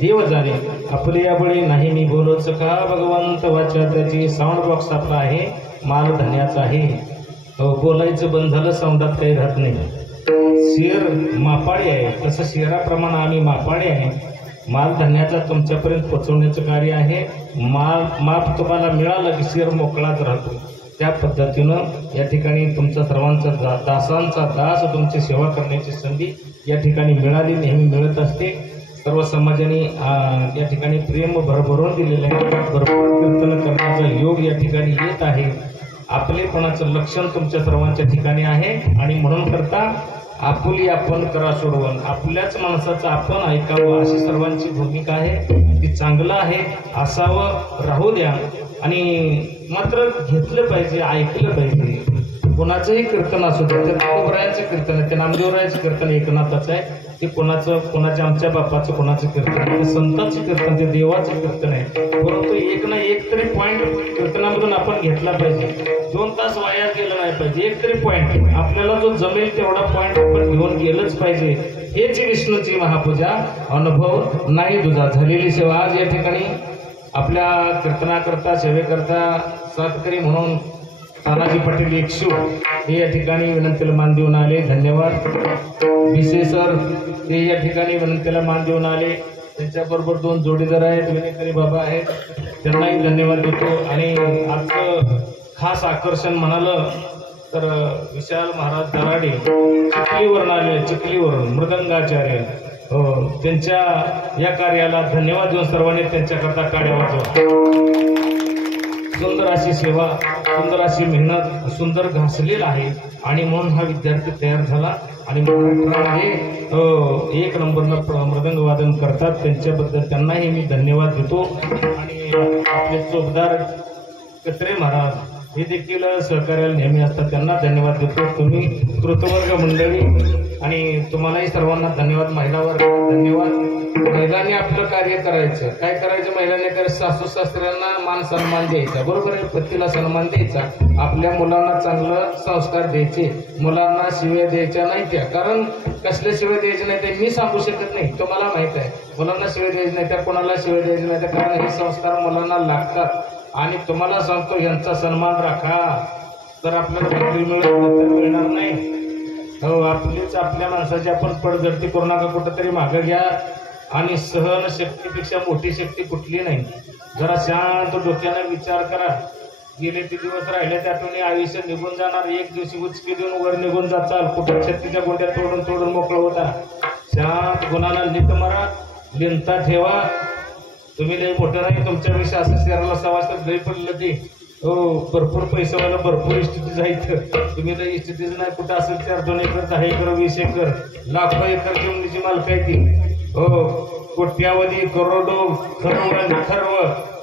देव जाणे आपले याबळे नाही मी बोलच का भगवंत वाचा त्याची साऊंड बॉक्स आपला आहे माल धन्याचा आहे. बोलायचं बंद झालं साऊंडात काही राहत नाही. शेर मापाडी आहे तसं शेराप्रमाणे आम्ही मापाडी आहे. माल धान्याचा तुमच्यापर्यंत पोहोचवण्याचं कार्य आहे. माप तुम्हाला मिळालं की शेर मोकळाच राहतो. त्या पद्धतीनं या ठिकाणी तुमचा सर्वांचा दासांचा दास तुमची सेवा करण्याची संधी या ठिकाणी मिळाली, नेहमी मिळत असते. सर्व समाजाने या ठिकाणी प्रेम भरभरून दिलेलं आहे. भरपूर कीर्तन करण्याचा योग या ठिकाणी येत आहे. आपलेपणाचं लक्षण तुमच्या सर्वांच्या ठिकाणी आहे आणि म्हणून करता आपुली आपण करा सोडवून आपल्याच माणसाचं आपण ऐकावं अशी सर्वांची भूमिका आहे. ती चांगलं आहे, असावं, राहू द्या आणि मात्र घेतलं पाहिजे, ऐकलं पाहिजे. कोणाचंही कीर्तन असू द्या, ते तुकोबरायांचं कीर्तन आहे, ते नामदेवरायांचं कीर्तन एकनाथाचं आहे, ते कोणाच्या आमच्या बापाचं कोणाचं कीर्तन आहे, ते संतांचं कीर्तन, ते देवाचं कीर्तन आहे. परंतु एक ना एक तरी पॉईंट कीर्तनामधून आपण घेतला पाहिजे. 2 तास वाया गेलं नाही पाहिजे. एक तरी पॉईंट आपल्याला जो जमेल तेवढा पॉईंट आपण घेऊन गेलंच पाहिजे. हेच विष्णूची महापूजा. अनुभव नाही तुझा झालेली सेवा. आज या ठिकाणी आपल्या कीर्तनाकरता सेवेकरता सातकरी म्हणून तानाजी पाटील एकशू हे या ठिकाणी विनंतीला मान देऊन आले. धन्यवाद. भिसे सर हे या ठिकाणी विनंतीला मान देऊन आले. त्यांच्याबरोबर 2 जोडीदार आहेत, विनेकरी बाबा आहेत, त्यांनाही धन्यवाद देतो. आणि आजचं खास आकर्षण म्हणालं तर विशाल महाराज दराडे चिखलीवरून आले, चिखलीवरून मृदंगाचार्य. त्यांच्या या कार्याला धन्यवाद देऊन सर्वांनी त्यांच्याकरता काड्या वाजवा. सुंदर अशी सेवा, सुंदर अशी मेहनत, सुंदर घासलेला आहे आणि म्हणून हा विद्यार्थी तयार झाला. आणि महाराष्ट्रामध्ये 1 नंबरला मृदंग वादन करतात. त्यांच्याबद्दल त्यांनाही मी धन्यवाद देतो. आणि आपले चोपदार कत्रे महाराज हे देखील सहकार्याला नेहमी असतात, त्यांना धन्यवाद देतो. तुम्ही कृतवर्ग मंडळी आणि तुम्हालाही सर्वांना धन्यवाद. महिला वर्गाला धन्यवाद. महिलांनी आपलं कार्य करायचं. काय करायचं महिलांनी करायचं? सासू सासऱ्यांना मान सन्मान द्यायचा, बरोबर आहे, पतीला सन्मान द्यायचा, आपल्या मुलांना चांगलं संस्कार द्यायचे, मुलांना शिव्या द्यायच्या नाही त्या. कारण कसल्या शिव्या द्यायच्या नाही ते मी सांगू शकत नाही, तुम्हाला माहित आहे. मुलांना शिव्या द्यायची नाही त्या, कोणाला शिव्या द्यायची नाही त्या, कारण हे संस्कार मुलांना लागतात. आणि तुम्हाला सांगतो यांचा सन्मान राखा. तर आपल्याला नोकरी मिळणार नाही. हो, आपलीच आपल्या माणसाची आपण पडझडती करू नका, कुठंतरी मागं घ्या. आणि सहन शक्तीपेक्षा मोठी शक्ती कुठली नाही. जरा शांत डोक्याने विचार करा. गेले ते दिवस राहिले त्यातून आयुष्य निघून जाणार. एक दिवशी उचकी देऊन वर निघून जाचाल. कुठं छत्तीच्या गोंड्या तोडून मोकळं होता. शांत गुणाला नीट मारा, लिंता ठेवा. तुम्ही लई मोठं नाही, तुमच्यापेक्षा असं शहराला सवासत लई पडलं ते. हो, भरपूर पैसेवाला भरपूर इस्थिती जायचं. तुम्ही लई इस्थितीच नाही. कुठं असेल 4-2 एकर 10 एकर 20 एकर लाखो एकर जमिनीची मालक आहे ती. हो, कोट्यावधी करोडो खर्व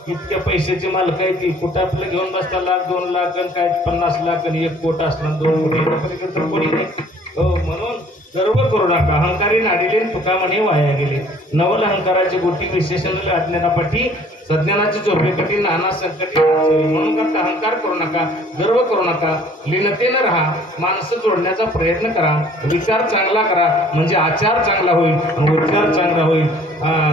इतक्या पैशाची मालक आहे ती. कुठं आपलं घेऊन बसता 1-2 लाख आणि काय 50 लाख आणि 1 कोट असणार 2 कोटी तर कोणी नाही. हो, म्हणून गर्व करू नका. अहंकारी नाडिले तुका म्हणे वाया गेले. नवल अहंकाराची गोटी विशेषण अज्ञानापाठी सज्ञानाची झोपेकटी नाना संकटी. म्हणून करता अहंकार करू नका, गर्व करू नका, लीनतेनं राहा, माणसं जोडण्याचा प्रयत्न करा, विचार चांगला करा म्हणजे आचार चांगला होईल आणि उच्चार चांगला होईल.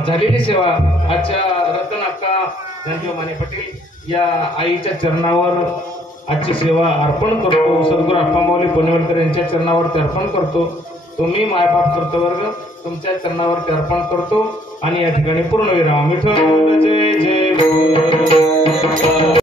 झालेली सेवा आजच्या रतन अक्का ज्ञानदेव माने पाटील या आईच्या चरणावर आजची सेवा अर्पण करतो. सद्गुरू अप्पामाऊली पुणेवलकर यांच्या चरणावरती अर्पण करतो. तुम्ही मायबाप कर्तवर्ग तुमच्या चरणावरती अर्पण करतो आणि या ठिकाणी पूर्णविराम. विठ्ठल जय जय.